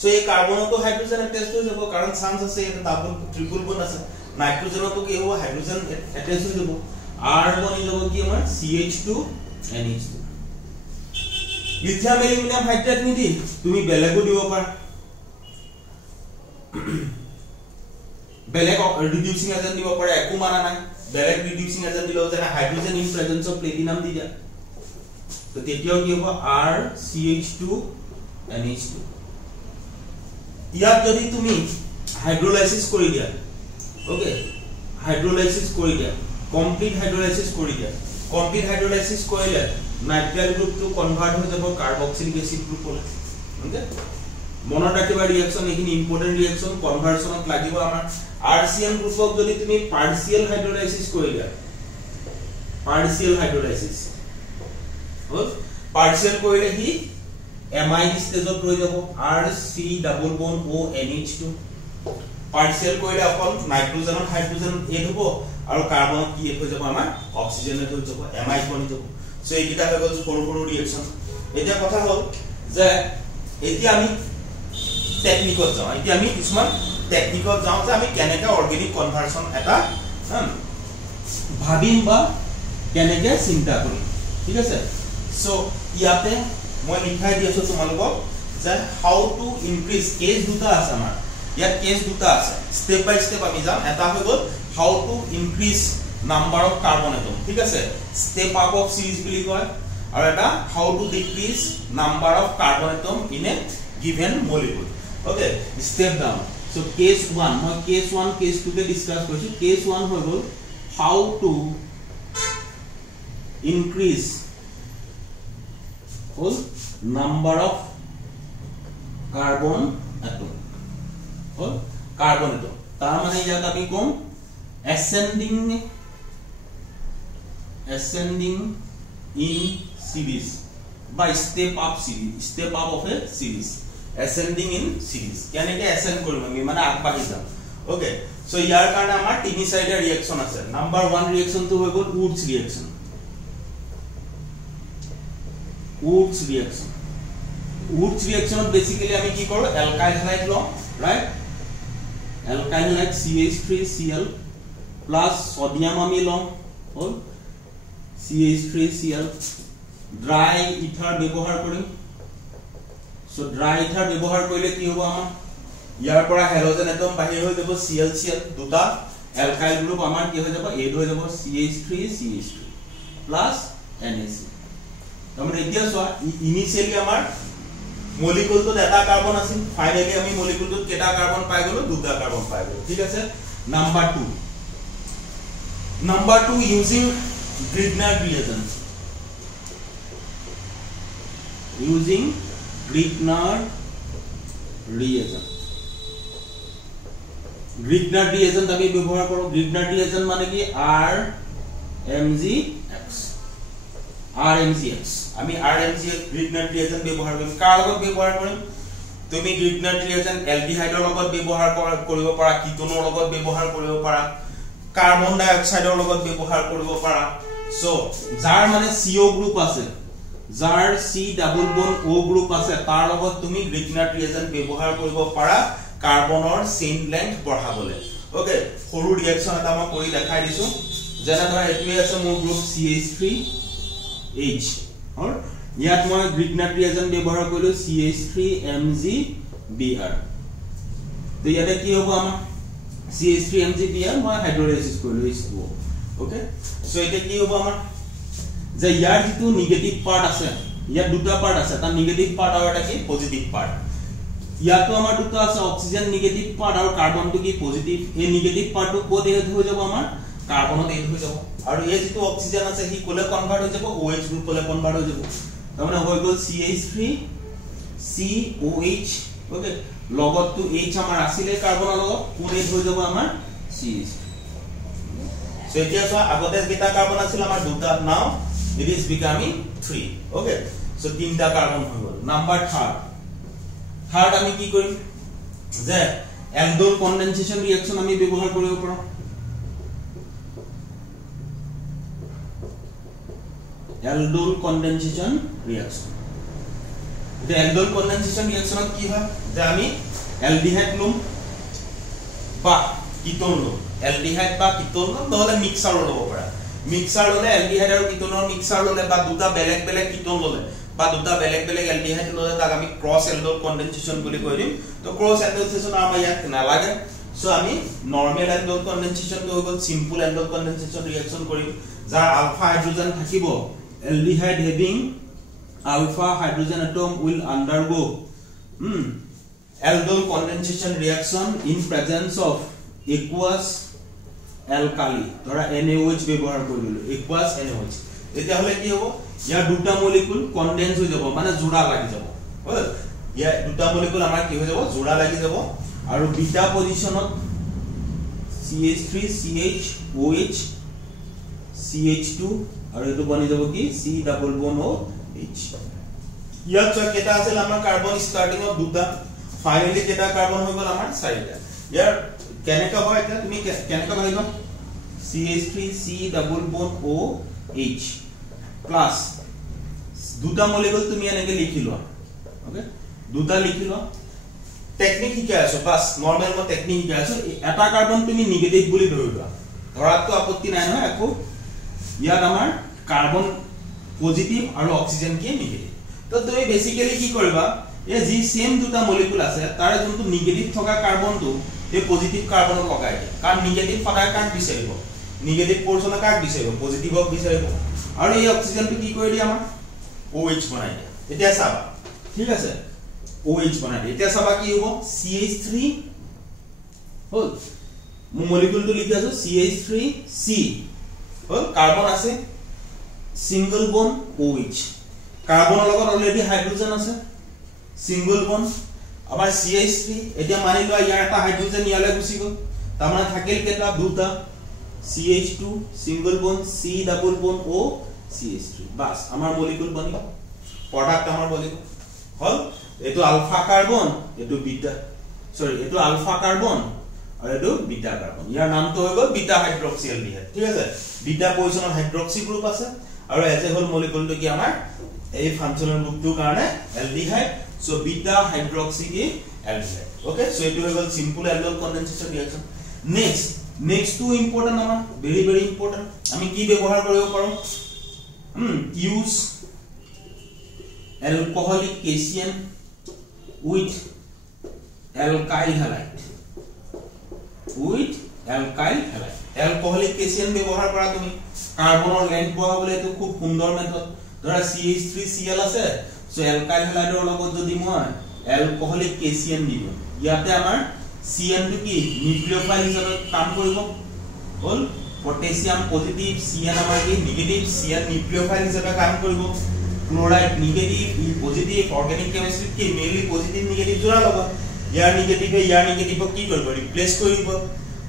সো এই কাৰ্বনটো হাইড্ৰোজেন এটাচ হৈ যাব কাৰণ চান্স আছে এটা ডাবল ট্ৰিপল বন আছে নাইট্ৰোজেনটো কি হ'ব হাইড্ৰোজেন এটাচ হৈ যাব R বনি যাব কি আমাৰ CH2 NH2 lithium aluminium hydride নিদি তুমি বেলেগো দিব পাৰা বেলেগ ৰিডিউসিং এজেন্ট দিব পাৰা একো মানা নাই বেলেগ ৰিডিউসিং এজেন্ট দিলে যেনে hydrogen in presence of platinum দি দিয়া তো তেতিয়াও কি হ'ব RCH2 NH2 ইয়াত যদি তুমি হাইড্ৰোলাইসিস কৰি দিয়া ওকে হাইড্ৰোলাইসিস কৰি দিয়া কমপ্লিট হাইড্ৰোলাইসিস কৰি দিয়া কমপ্লিট হাইড্ৰোলাইসিস কৰিলে নাইট্ৰাইল গ্ৰুপটো কনভাৰ্ট হৈ যাব কাৰ্বক্সিলিক এসিড গ্ৰুপলৈ ওকে মনত ৰাখিবা ৰিঅ্যাকশন এখিনি ইম্পৰ্টেন্ট ৰিঅ্যাকশন কনভাৰ্সনত লাগিব আমাৰ RCN গ্ৰুপক যদি তুমি পাৰ্শিয়াল হাইড্ৰোলাইসিস কৰি দিয়া পাৰ্শিয়াল হাইড্ৰোলাইসিস হল পাৰ্শিয়াল কৰিলে কি এমাইড স্টেজত ৰৈ যাব RC ডাবল বন্ড ONH2 পাৰ্শিয়াল কৰিলে অকল নাইট্ৰোজেনত হাইড্ৰোজেন এড হ'ব আৰু কাৰ্বনত কি হৈ যাব আমাৰ অক্সিজেন হৈ যাব এমাইড বনি যাব সো এইটা হৈ গল সৰু সৰু ৰিঅ্যাকশন এতিয়া কথা হল যে এতিয়া আমি টেকনিকত যাও এতিয়া আমি কিছুমান টেকনিকত যাও যে আমি কেনেকৈ অৰ্গেনিক কনভাৰ্সন এটা ভাবিম বা কেনেকৈ চিন্তা কৰিম ঠিক আছে সো ইয়াতে মই লিখাই দি আছো তোমালোকক যে হাউ টু ইনক্ৰিজ কেস দুটা আছে আমাৰ ইয়াত কেস দুটা আছে স্টেপ বাই স্টেপ আমি যাম এটা হৈ গল how to increase number of carbon atom ঠিক আছে স্টেপ আপ অফ সিৰিজ বুলি কয় আৰু এটা how to decrease number of carbon atom in a given molecule okay step down so case 1 মই কেস 1 কেস 2 কে ডিসকাস কৰিছো কেস 1 হৈ গল how to increase whole number of carbon atom whole carbon atom তাৰ মানে ইয়াত আমি কম ascending in series by step up of a series ascending in series কেনেকৈ ascend কৰিম আমি মানে আগবাঢ়ি যাম ওকে সো ইয়াৰ কাৰণে আমাৰ তিনি চাৰিটা ৰিঅ্যাকশন আছে নাম্বাৰ 1 ৰিঅ্যাকশন তো হৈ গ'ল উডছ ৰিঅ্যাকশন উডছ ৰিঅ্যাকশনত বেসিক্যালি আমি কি কৰো অ্যালকাইল হাইড ল right alkyl halide CH3Cl plus sodium আমি লম হল CH3Cl ড্রাই ইথার ব্যবহার কৰিম সো ড্ৰাই ইথাৰ ব্যবহাৰ কৰিলে কি হ'ব আমাৰ ইয়াৰ পৰা হাইড্ৰোজেন এটম বাহিৰ হৈ যাব Cl দুটা অ্যালকাইল গ্ৰুপ আমাৰ কি হৈ যাব এড হৈ যাব CH3 প্লাস NaC তাৰমানে এতিয়া চোৱা ইনিশিয়ালি আমাৰ মলিকুলটোত এটা কাৰ্বন আছিল ফাইনালি আমি মলিকুলটোত কেটা কাৰ্বন পাই গলো দুটা কাৰ্বন পাই গলো ঠিক আছে number 2 using Grignard reagent Grignard reagent আমি ব্যৱহাৰ কৰো Grignard reagent মানে কি RMGX আমি RMGX Grignard reagent ব্যৱহাৰ কৰিম কাৰ লগত ব্যৱহাৰ কৰিম তুমি Grignard reagent aldehyde লগত ব্যৱহাৰ কৰিব পাৰা কিটোনৰ লগত ব্যৱহাৰ কৰিব পাৰা কাৰ্বন ডাই অক্সাইডৰ লগত ব্যৱহাৰ কৰিব পাৰা সো যাৰ মানে CO গ্ৰুপ আছে যাৰ C double bond O group আছে তাৰ লগত তুমি Grignard reagent ব্যৱহাৰ কৰিব পাৰা কাৰ্বনৰ চেইন লেংথ বঢ়াবলে ওকে সৰু ৰিঅ্যাকশন এটা মই কৰি দেখাই দিছো যেনে ধৰা এটোৱে আছে মোৰ গ্ৰুপ CH3H और ইয়াত মই Grignard reagent ব্যৱহাৰ কৰিলো CH3MgBr তো ইয়াতে কি হ'ব আমাৰ CH3MgBr মই হাইড্ৰোলাইসিস কৰিলো H2O ওকে সো এটা কি হ'ব আমাৰ যে ইয়াৰ যেটো নেগেটিভ পাৰ্ট আছে ইয়াত দুটা পাৰ্ট আছে এটা নেগেটিভ পাৰ্ট আৰু এটা কি পজিটিভ পাৰ্ট ইয়াতো আমাৰ দুটা আছে অক্সিজেন নেগেটিভ পাৰ্ট আৰু কাৰ্বনটো কি পজিটিভ এই নেগেটিভ পাৰ্টটো কোড এড হৈ যাব আমাৰ কাৰ্বনত এড হৈ যাব আৰু এই যেটো অক্সিজেন আছে হি কোলে কনভাৰ্ট হৈ যাব OH গ্ৰুপলে কনভাৰ্ট হৈ যাব তাৰমানে হৈ গল CH3 COH ওকে লগত তো H আমাৰ আছিলে কাৰ্বনৰ লগত কোড এড হৈ যাব আমাৰ CH সো এতিয়া সো আগতে যেটা কাৰ্বন আছিল আমাৰ দুটা নাও it is becoming 3 okay so তিনটা কাৰ্বন হৈ গল নাম্বাৰ 3 আমি কি কৰিম যে অ্যালডোল কনডেনসেশন ৰিঅ্যাকশন আমি ব্যৱহাৰ কৰিব পাৰো অ্যালডোল কনডেনসেশন ৰিঅ্যাকশন যে অ্যালডোল কনডেনসেশন ৰিঅ্যাকশনত কি হয় যে আমি অ্যালডিহাইড লম বা কিটোন লম অ্যালডিহাইড বা কিটোন লম নহলে মিক্সাৰ লব পাৰা মিক্সাৰ ললে অ্যালডিহাইড আৰু কিটোনৰ মিক্সাৰ ললে বা দুটা বেলেগ বেলেগ কিটোন ললে বা দুটা বেলেগ বেলেগ অ্যালডিহাইড ললে তাক আমি ক্ৰস অ্যালডোল কনডেনসেশন বুলি কৈ দিম তো ক্ৰস অ্যালডোল আমাৰ ইয়াত নালাগে সো আমি নৰমাল অ্যালডোল কনডেনসেশন তো হ'ল সিম্পল অ্যালডোল কনডেনসেশন ৰিঅ্যাকশন কৰিম যাৰ আলফা হাইড্ৰোজেন থাকিব aldehyde having alpha hydrogen atom will undergo aldol condensation reaction in presence of aqueous alkali ধৰা NaOH ব্যৱহাৰ কৰিলো aqueous NaOH তেতিয়া হলে কি হ'ব ইয়াৰ দুটা মলিকুল কনডেন্স হৈ যাব মানে জোড়া লাগি যাব হল ইয়াৰ দুটা মলিকুল আমাৰ কি হৈ যাব জোড়া লাগি যাব আৰু বিটা পজিশনত CH3CHOH CH2 আৰু এটো বনি যাব কি C ডাবল বন্ড OH ইয়াত কেটা আছিল আমাৰ কাৰ্বন স্টাৰ্টিং অফ দুটা ফাইনালি কেটা কাৰ্বন হৈ গল আমাৰ চাৰিটা ইয়াৰ কেনেকা হয় এটা তুমি কেনেকা ভাবিবা CH3C double bond OH plus দুটা মলিকুল তুমি এনেকে লিখিলো ওকে দুটা লিখিলো টেকনিক কি আছে বাস নরমাল মই টেকনিক কি আছে এটা কাৰ্বন তুমি নেগেটিভ বুলি ধৰিবা ধৰাটো আপত্তি নাই নহয় একো ইয়াত আমাৰ কাৰ্বন পজিটিভ আৰু অক্সিজেন কি নেগেটিভ তো তুমি বেসিক্যালি কি কৰিবা এই যি সেম দুটা মলিকুল আছে তাৰ যোনটো নেগেটিভ থকা কাৰ্বনটো এই পজিটিভ কাৰ্বনত লগাই দিয়ে কাৰণ নেগেটিভ সদায় কাক বিচাৰিব নেগেটিভ পোৰছন কাক বিচাৰিব পজিটিভক বিচাৰিব আৰু এই অক্সিজেনটো কি কৰি দিয়ে আমাৰ OH বনাই দিয়ে এতিয়া চাবা ঠিক আছে OH বনাই দিয়ে এতিয়া চাবা কি হ'ব CH3 হল মলিকুলটো লিখি আছো CH3C হল কাৰ্বন আছে সিঙ্গল বন্ড OH কাৰ্বনৰ লগত অলৰেডি হাইড্ৰোজেন আছে সিঙ্গল বন্ড আমাৰ CH3 এতিয়া মানি লোৱা ইয়াৰ এটা হাইড্ৰোজেন ইয়ালে গুচি গল তাৰমানে থাকিল কেটা দুটা CH2 single bond C double bond O CH3 বাস আমাৰ মলিকুল বনি প্ৰডাক্ট আমাৰ মলিকুল হল এটো আলফা কাৰ্বন এটো বিটা সৰি এটো আলফা কাৰ্বন আৰু এটো বিটা কাৰ্বন ইয়াৰ নামটো হৈ গল বিটা হাইড্ৰক্সি এলডিহাইড ঠিক আছে বিটা পজিশনত হাইড্ৰক্সি গ্ৰুপ আছে আৰু এজ এ হোল মলিকুলটো কি আমাৰ এই ফাংচনেল গ্ৰুপটোৰ কাৰণে এলডিহাইড সো বিটা হাইড্ৰক্সি কি এলডিহাইড ওকে সো এটো হৈ গল simple aldol condensation reaction next to important আমাৰ ভেৰি ইম্পৰ্টেন্ট আমি কি ব্যৱহাৰ কৰিব পাৰো use alcoholic cation with alkyl halide alcoholic cation ব্যৱহাৰ কৰা তুমি কাৰ্বনৰ লেংথ বঢ়াবলৈ এটো খুব সুন্দৰ মেথড ধৰা CH3Cl আছে সো alkyl halide লগত যদি মই alcoholic cation দিম ইয়াতে আমাৰ Cn টো কি নিউক্লিওফাইল হিচাপে কাম কৰিব হল পটাছিয়াম পজিটিভ Cn আমাৰ কি নেগেটিভ Cn নিউক্লিওফাইল হিচাপে কাম কৰিব ক্লোরাইড নেগেটিভ ই পজিটিভ অর্গানিক কেমিস্ট্রি কি মেইনলি পজিটিভ নেগেটিভ জোড়া লব ইয়ার নেগেটিভ কি করব রিপ্লেস কৰিব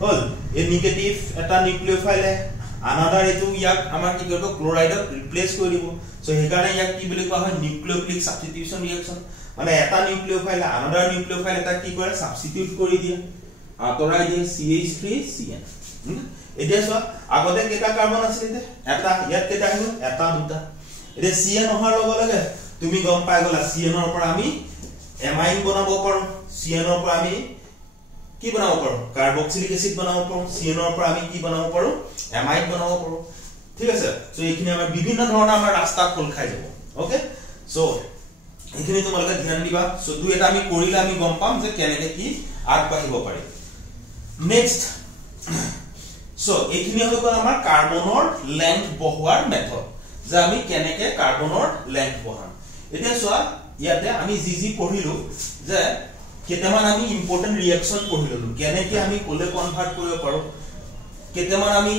হল এ নেগেটিভ এটা নিউক্লিওফাইল আনাদাৰ এটো ইয়াক আমাৰ কি কৰিব ক্লোৰাইডক ৰিপ্লেস কৰিব সো হেকাৰণে ইয়াক কি বুলি কোৱা হয় নিউক্লিওফিলিক সাবস্টিটিউশন ৰিঅ্যাকশন মানে এটা নিউক্লিওফাইল আনাদাৰ নিউক্লিওফাইল এটা কি কৰে সাবস্টিটিউট কৰি দিয়ে আতৰাই দিয়ে CH3Cn এতিয়া চোৱা আগতে কেটা কাৰ্বন আছিল এটা ইয়াত কেটা আহিল এটা দুটা এতে Cn অহাৰ লগে লগে তুমি গম পাই গলা Cn ৰ পৰা আমি এমাইন বনাব পাৰো Cn ৰ পৰা আমি কি বনাব পাৰো কাৰ্বক্সিলিক এসিড বনাব পাৰো Cn ৰ পৰা আমি কি বনাব পাৰো এমাইন বনাব পাৰো ঠিক আছে সো এইখিনি আমাৰ বিভিন্ন ধৰণৰ আমাৰ ৰাস্তা খোল খাই যাব ওকে সো এইখিনি তোমালোকে ধ্যান দিবা সো দুই এটা আমি কৰিলে আমি গম পাম যে কেনেকৈ কি আগবাঢ়িব পাৰি নেক্সট সো এইখিনি হৈ গল আমাৰ কাৰ্বনৰ লেংথ বঢ়োৱাৰ মেথড যে আমি কেনেকে কাৰ্বনৰ লেংথ বঢ়াম এতিয়া সোৱা ইয়াতে আমি জি পঢ়িলো যে কেতেমান আমি ইম্পৰ্টেন্ট ৰিঅ্যাকশন পঢ়িলো কেনেকে আমি কোলে কনভাৰ্ট কৰিব পাৰো কেতেমান আমি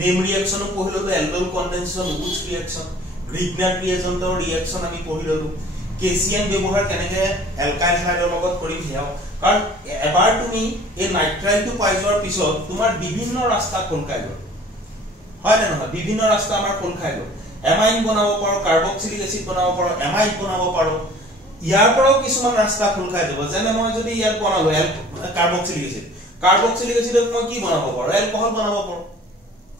নেম ৰিঅ্যাকশন পঢ়িলো এলডল কনডেনসেশন উচ ৰিঅ্যাকশন গ্ৰিগনাট ৰিঅ্যাকশনৰ ৰিঅ্যাকশন আমি পঢ়িলো কেচিয়ান ব্যৱহাৰ কেনেকে এলকাইল হাইড্ৰৰ লগত কৰিম হেও কাৰণ এবাৰ তুমি এই নাইট্ৰাইলটো পাই যোৱাৰ পিছত তোমাৰ বিভিন্ন ৰাস্তা খোল খাই গল হয় না নহয় বিভিন্ন ৰাস্তা আমাৰ খোল খাই গল এমাইন বনাব পাৰো কাৰ্বক্সিলিক এসিড বনাব পাৰো এমাইড বনাব পাৰো ইয়াৰ পৰাও কিছুমান ৰাস্তা খোল খাই যাব যেনে মই যদি ইয়াত বনালো কাৰ্বক্সিলিক এসিডক মই কি বনাব পাৰো এলকহল বনাব পাৰো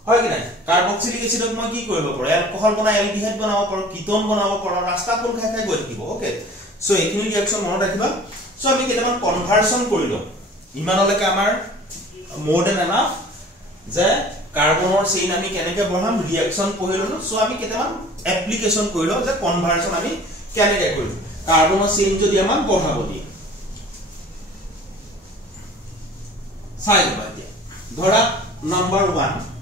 হয় কি নাই কাৰ্বক্সিলিক এসিডক মই কি কৰিব পাৰো এলকহল বনাই এলডিহাইড বনাব পাৰো কিটোন বনাব পাৰো ৰাস্তা খোল খাই গৈ থাকিব ওকে সো এইখিনি ৰিঅ্যাকশন মনত ৰাখিবা সো আমি কেটামান কনভাৰ্সন কৰিলো ইমানলৈকে আমাৰ মোৰ দেন এনাফ যে কাৰ্বনৰ চেইন আমি কেনেকে বঢ়াম ৰিঅ্যাকশন পঢ়িলো সো আমি কেটামান এপ্লিকেশন কৰিলো যে কনভাৰ্সন আমি কেনেকে কৰিম কাৰ্বনৰ চেইন যদি আমাক বঢ়াব দিয়ে চাই লবা এতিয়া ধৰা number 1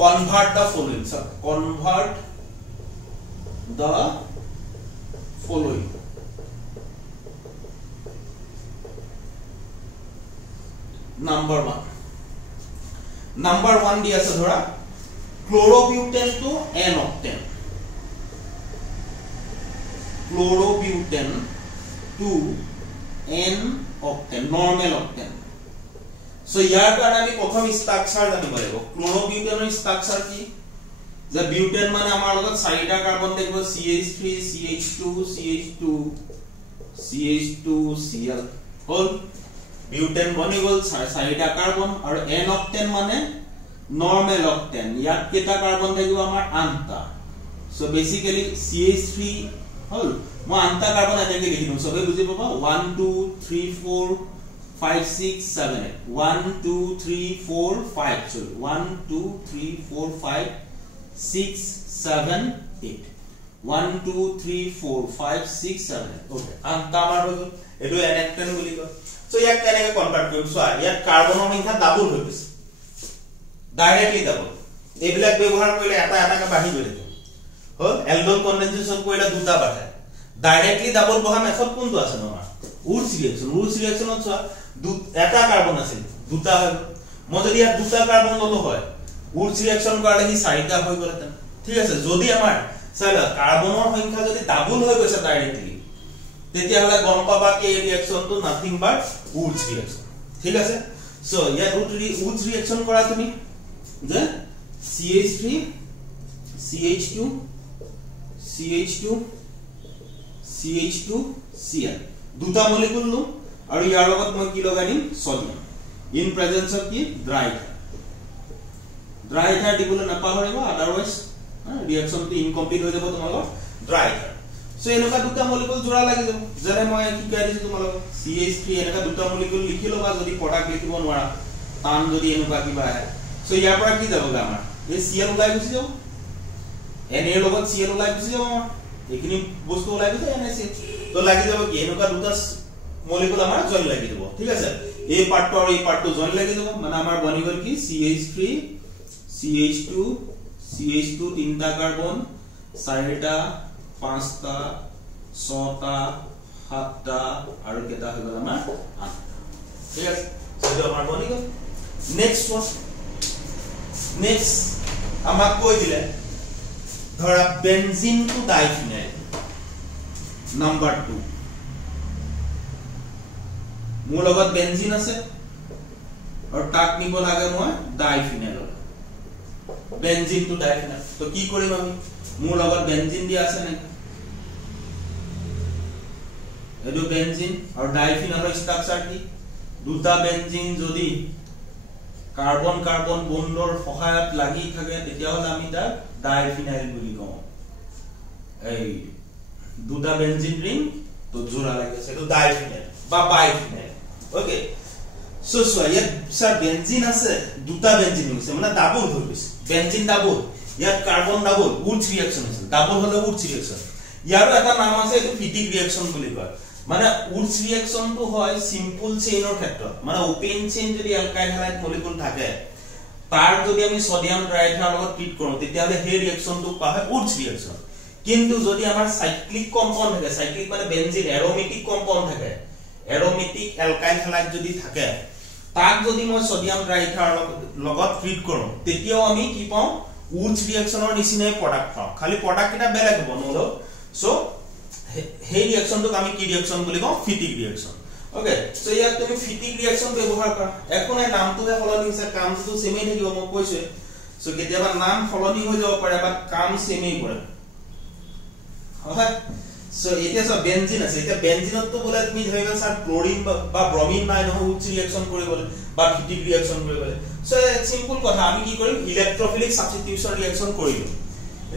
convert the following sir convert the following number 1 di ase dhora chlorobutane to n-octane chlorobutane to n-octane normal octane so ইয়াৰ কাৰণে আমি প্ৰথম ষ্ট্ৰাকচাৰ জানিব লাগিব ক্লোৰোবিউটেনৰ ষ্ট্ৰাকচাৰ কি যে বিউটেন মানে আমাৰ লগত চাৰিটা কাৰ্বন থাকিব CH3 CH2 CH2 CH2 Cl হল বিউটেন বনি গল চাৰিটা কাৰ্বন আৰু n অক্টেন মানে নৰমাল অক্টেন ইয়াত কেটা কাৰ্বন থাকিব আমাৰ আনটা সো বেসিক্যালি CH3 হল মই আনটা কাৰ্বন এনেকৈ লিখিম সবে বুজি পাবা 1 2 3 4 5 6 7 8 1 2 3 4 5 sorry 1 2 3 4 5 6 7 8 1 2 3 4 5 6 7 8 okay anta mar ho edu n-octane boli ko so yak keneke convert korim so yak carbon সংখ্যা ডাবল হৈ গৈছে ডাইরেক্টলি ডাবল এইবিলাক ব্যৱহাৰ কৰিলে এটা এটাকে বাঢ়ি গৈ থাকে হল এলডল কনডেনসেশন কৰিলে দুটা বাঢ়ে ডাইৰেক্টলি ডাবল বহা মেথড কোনটো আছে আমাৰ উডছ ৰিঅ্যাকশনত চোৱা এটা কাৰ্বন আছিল দুটা হৈ মই যদি ইয়াত দুটা কাৰ্বন ললো হয় উডছ ৰিঅ্যাকশন কৰালে হি চাৰিটা হৈ গলতেন ঠিক আছে যদি আমাৰ চাইলা কাৰ্বনৰ সংখ্যা যদি ডাবল হৈ গৈছে ডাইৰেক্টলি তেতিয়া হলে গম পাবা কি এই ৰিঅ্যাকশনটো নাথিং বাট উডছ ৰিঅ্যাকশন ঠিক আছে সো ইয়াত উডছ ৰিঅ্যাকশন কৰা তুমি যে CH3 CH2 CH2 CH2 Cl দুটা মলিকুল লো আৰু ইয়াৰ লগত মই কি লগাই দিম সোডিয়াম ইন প্ৰেজেন্স অফ কি ড্ৰাই ইথাৰ দিবলৈ নাপাহৰিব আদাৰৱাইজ ৰিঅ্যাকশনটো ইনকমপ্লিট হৈ যাব তোমালোকৰ ড্ৰাই ইথাৰ সো এনেকা দুটা মলিকুল জোড়া লাগি যাব যেনে মই কি কৈ দিছো তোমালোকক CH3 এনেকা দুটা মলিকুল লিখি লবা যদি প্ৰডাক্ট লিখিব নোৱাৰা টান যদি এনেকা কিবা আহে সো ইয়াৰ পৰা কি যাব আমাৰ এই Cl ওলাই গুছি যাব Na এর লগত Cl ওলাই গুছি যাব এইখিনি বস্তু ওলাই গুছি NaCl তো লাগি যাব কি এনেকা দুটা মলিকুল আমাৰ জয়েন লাগি যাব ঠিক আছে এই পাৰ্টটো আৰু এই পাৰ্টটো জয়েন লাগি যাব মানে আমাৰ বনি গল কি CH3 CH2 CH2 তিনটা কাৰ্বন চাৰিটা পাঁচটা ছটা সাতটা আৰু কেটা হৈ গল আমাৰ আঠ ঠিক আছে সেটো আমাৰ বনি গল নেক্সট আমাক কৈ দিলে ধৰা বেনজিন টু ডাইফিনাইল নাম্বাৰ 2 মোৰ লগত বেনজিন আছে আৰু তাক নিব লাগে মই ডাইফিনাইল বেনজিন টু ডাইফিনাইল তো কি কৰিম আমি মোৰ লগত বেনজিন দিয়া আছে নাই এটো বেনজিন আৰু ডাইফিনাইলৰ ষ্ট্ৰাকচাৰ কি দুটা বেনজিন যদি কাৰ্বন কাৰ্বন বন্ডৰ সহায়ত লাগি থাকে তেতিয়া হলে আমি তাক ডাইফিনাইল বুলি কওঁ এই দুটা বেনজিন ৰিং তো জোড়া লাগে সেটো ডাইফিনাইল বা বাইফিনাইল ওকে সো ইয়াত স্যার বেনজিন আছে দুটা বেনজিন আছে মানে ডাবল হৈ গৈছে বেনজিন ডাবল ইয়াত কার্বন ডাবল উডস রিঅ্যাকশন আছে ডাবল হলে উডস রিঅ্যাকশন ইয়াৰো এটা নাম আছে এটো ফিটিক ৰিঅ্যাকশন বুলি কয় মানে উডস ৰিঅ্যাকশন তো হয় সিম্পল চেইনৰ ক্ষেত্ৰত মানে ওপেন চেইন যদি অ্যালকাইল হ্যালাইড মলিকুল থাকে তাৰ যদি আমি সোডিয়াম ট্ৰাইথাৰ লগত ট্ৰিট কৰো তেতিয়া হলে হে ৰিঅ্যাকশনটো কোৱা হয় উডস ৰিঅ্যাকশন কিন্তু যদি আমাৰ সাইক্লিক কম্পাউন্ড থাকে সাইক্লিক মানে বেনজিন এৰোমেটিক কম্পাউন্ড থাকে এৰোমেটিক অ্যালকাইল হ্যালাইড যদি থাকে তাক যদি মই সোডিয়াম ট্ৰাইথাৰ লগত ট্ৰিট কৰো তেতিয়াও আমি কি পাও উডস ৰিঅ্যাকশনৰ নিচিনাই প্ৰডাক্ট পাও খালি প্ৰডাক্ট এটা বেলেগ হ'ব নহলো সো হে ৰিঅ্যাকশনটোক আমি কি ৰিঅ্যাকশন বুলি কওঁ ফিটিক ৰিঅ্যাকশন ওকে সো ইয়াত তুমি ফিটিক ৰিঅ্যাকশন ব্যৱহাৰ কৰা একোনে নামটোহে সলনি হৈছে কামটো সেমেই থাকিব মই কৈছো সো কেতিয়াবা নাম সলনি হৈ যাব পাৰে বা কাম সেমেই কৰে হয় সো এটা সব বেনজিন আছে এটা বেনজিনত তো বলে তুমি ধৰিবা স্যাৰ ক্লোৰিন বা ব্ৰোমিন নাই নহয় উডস ৰিঅ্যাকশন কৰিবলৈ বা ফিটিক ৰিঅ্যাকশন কৰিবলৈ সো সিম্পল কথা আমি কি কৰিম ইলেক্ট্ৰোফিলিক সাবস্টিটিউশন ৰিঅ্যাকশন কৰিম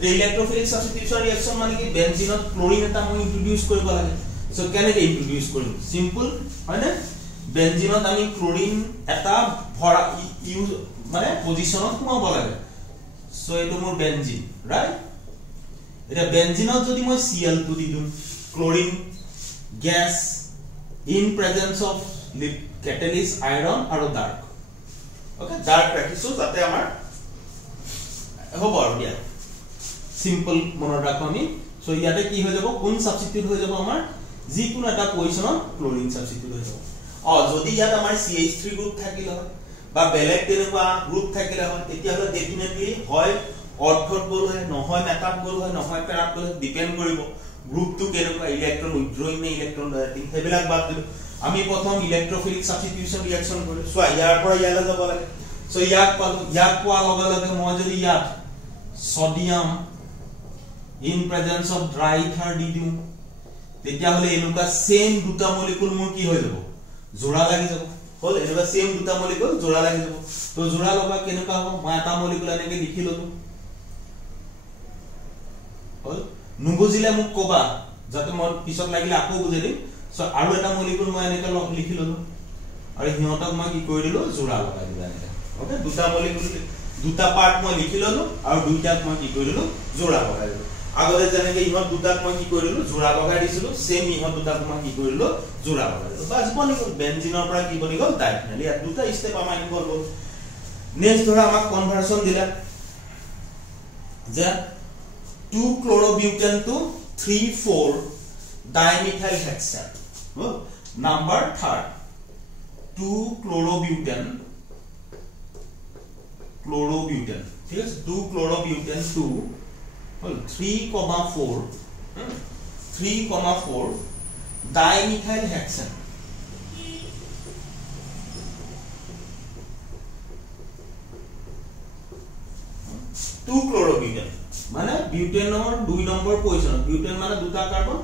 এই ইলেক্ট্ৰোফিলিক সাবস্টিটিউশন ৰিঅ্যাকশন মানে কি বেনজিনত ক্লোৰিন এটা মই ইন্ট্ৰোডিউস কৰিব লাগে সো কেনেকৈ ইন্ট্ৰোডিউস কৰিম সিম্পল হয় না বেনজিনত আমি ক্লোৰিন এটা ভৰা ইউজ মানে পজিশনত সোমাব লাগে সো এটো মোৰ বেনজিন ৰাইট এটা বেনজিনত যদি মই Cl2 দি দিম chlorine gas in presence of catalyst iron আৰু ডাৰ্ক ওকে ডাৰ্ক ৰাখিছো যাতে আমাৰ হ'ব আৰু দিয়া সিম্পল মনত ৰাখো আমি সো ইয়াতে কি হৈ যাব কোন সাবস্টিটিউট হৈ যাব আমাৰ যি কোন এটা পজিশনত ক্লোৰিন সাবস্টিটিউট হৈ যাব যদি ইয়াত আমাৰ CH3 গ্ৰুপ থাকিল হয় বা বেলেগ তেনেকুৱা গ্ৰুপ থাকিল হয় তেতিয়া হলে ডেফিনেটলি হয় অৰ্থত গল হয় নহয় মেটাত গল হয় নহয় পেৰাত গল ডিপেন্ড কৰিব গ্ৰুপটো কেনেকুৱা ইলেক্ট্ৰন উইথড্ৰয়িং নে ইলেক্ট্ৰন ডাইৰেক্টিং হেবিলাক বাদ দিলো আমি প্ৰথম ইলেক্ট্ৰোফিলিক সাবস্টিটিউশন ৰিঅ্যাকশন কৰো সো ইয়াৰ পৰা ইয়ালে যাব লাগে সো ইয়াক পালো ইয়াক পোৱা লগে লগে মই যদি ইয়াত sodium in presence of dry ether দি দিও তেতিয়া হলে এনেকুৱা সেম দুটা মলিকুল মোৰ কি হৈ যাব জোড়া লাগি যাব হল এনেকুৱা সেম দুটা মলিকুল জোড়া লাগি যাব তো জোড়া লগা কেনেকুৱা হ'ব মই এটা মলিকুল এনেকৈ লিখি ললো হল নুবুজিলে মোক কবা যাতে মই পিছত লাগিলে আকৌ বুজাই দিম সো আৰু এটা মলিকুল মই এনেকৈ লিখি ললো আৰু হিহঁতক মই কি কৰি দিলো জোড়া লগাই দিলা এনেকৈ ওকে দুটা মলিকুল দুটা পাৰ্ট মই লিখি ললো আৰু দুইটাক মই কি কৰি দিলো জোড়া লগাই দিলো আগতে যেনেকৈ ইহঁত দুটাক মই কি কৰি দিলো জোড়া লগাই দিছিলো সেম ইহঁত দুটাক মই কি কৰি দিলো জোড়া লগাই দিলো বাস বনি গল বেনজিনৰ পৰা কি বনি গল ডাইফিনাইল ইয়াত দুটা স্টেপ আমাৰ ইনভলভ হ'ল নেক্সট ধৰা আমাক কনভাৰ্সন দিলা যে 2 chlorobutane to 3,4 dimethyl hexane number 3 2 chlorobutane ঠিক আছে 2 chlorobutane to 3,4 dimethyl hexane 2 chlorobutane মানে বিউটেনৰ 2 নম্বৰ পজিশন বিউটেন মানে দুটা কাৰ্বন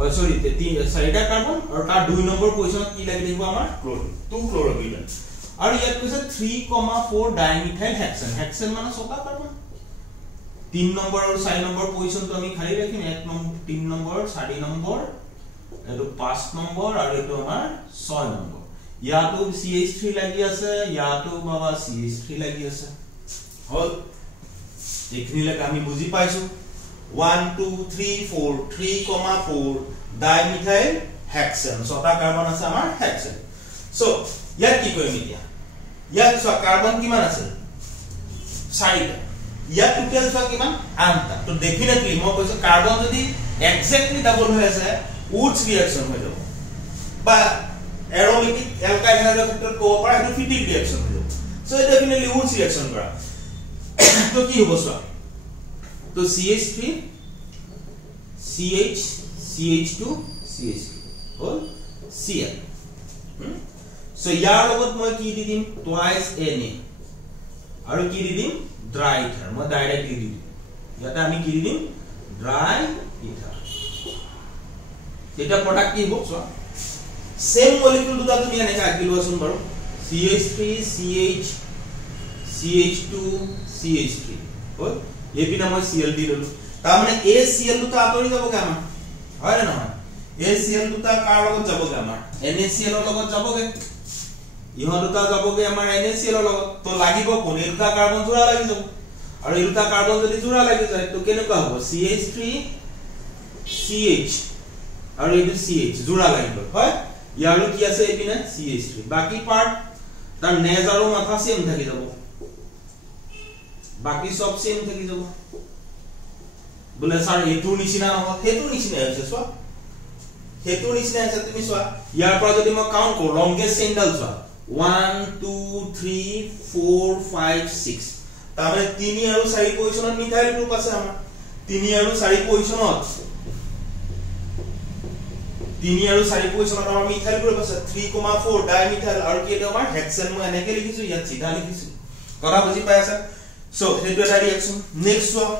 সৰি চাৰিটা কাৰ্বন আৰু তাৰ 2 নম্বৰ পজিশনত কি লাগি থাকিব আমাৰ ক্লোৰিন 2 ক্লোৰোবিউটেন আৰু ইয়াত কৈছে 3,4 ডাইমিথাইল হেক্সেন হেক্সেন মানে ছটা কাৰ্বন 3 নম্বৰ আৰু 4 নম্বৰ পজিশনটো আমি খালি ৰাখিম 1 নম্বৰ 3 নম্বৰ 4 নম্বৰ এটো 5 নম্বৰ আৰু এটো আমাৰ 6 নম্বৰ ইয়াতো CH3 লাগি আছে ইয়াতো বাবা CH3 লাগি আছে হল এইখিনিলৈকে আমি বুজি পাইছো 1 2 3 4 3,4 ডাইমিথাইল হেক্সেন ছটা কাৰ্বন আছে আমাৰ হেক্সেন সো ইয়াত কি কৰিম এতিয়া ইয়াত সো কাৰ্বন কিমান আছে 4টা ইয়াত টোটাল সো কিমান 8টা তো ডেফিনেটলি মই কৈছো কাৰ্বন যদি এক্স্যাক্টলি ডাবল হৈ আছে উডছ ৰিঅ্যাকশন হৈ যাব বা এৰোমেটিক এলকাইল হাইড্ৰজেনৰ ক্ষেত্ৰত কোৱা পৰা এটা ফিটিক ৰিঅ্যাকশন হৈ যাব সো ডেফিনেটলি উডছ ৰিঅ্যাকশন কৰা তো কি হ'ব সো तो CH3 CH CH2 CH3 और Cl सो यार লগত মই কি দি দিম টুৱাইস Na আৰু কি দি দিম ড্ৰাই ইথাৰ মই ডাইৰেক্টলি দি দিম ইয়াতে আমি কি দি দিম ড্ৰাই ইথাৰ এটা প্ৰডাক্ট কি হ'ব সো সেম মলিকিউল দুটা তুমি এনেকা আকিলোৱাচোন বাৰু CH3 CH CH2 CH3 হ'ল ये भी नाम Cl दी ललो ता माने ACl दुटा आतरि जाबगे आमा হয় না নহয় ACl দুটা কাৰ লগত যাবগে আমাৰ NaCl ৰ লগত যাবগে ইহ দুটা যাবগে আমাৰ NaCl ৰ লগত তো লাগিব কোন এই দুটা কাৰ্বন জোড়া লাগি যাব আৰু এই দুটা কাৰ্বন যদি জোড়া লাগি যায় তো কেনেকুৱা হ'ব CH3 CH আৰু এই CH জোড়া লাগিব হয় ইয়াৰো কি আছে এপিনে CH3 বাকি পাৰ্ট তাৰ নেজ আৰু মাথা সেম থাকি যাব बाकी सब सेम থাকি যাব বলে স্যার এটু নিচিনা নহয় হেতু নিচিনা আছে সো হেতু নিচিনা আছে তুমি সো ইয়াৰ পৰা যদি মই কাউন্ট কৰো লংগেস্ট চেইনডাল সো 1 2 3 4 5 6 তাৰপৰে 3 আৰু 4 পজিশনত মিথাইল গ্ৰুপ আছে আমাৰ 3 আৰু 4 পজিশনত 3 আৰু 4 পজিশনত আমাৰ মিথাইল গ্ৰুপ আছে 3,4 ডাইমিথাইল আৰু কি এটা আমাৰ হেক্সেন মই এনেকে লিখিছো ইয়াত চিধা লিখিছো কথা বুজি পাই আছে So, here's the reaction. Next one.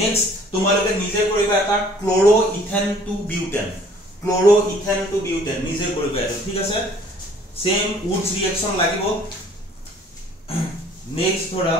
Next, तुम्हारे नीचे कोई बात है chloroethane to butane. Chloroethane to butane नीचे कोई बात है. ठीक है सर. Same Woods reaction लगी वो. Next थोड़ा.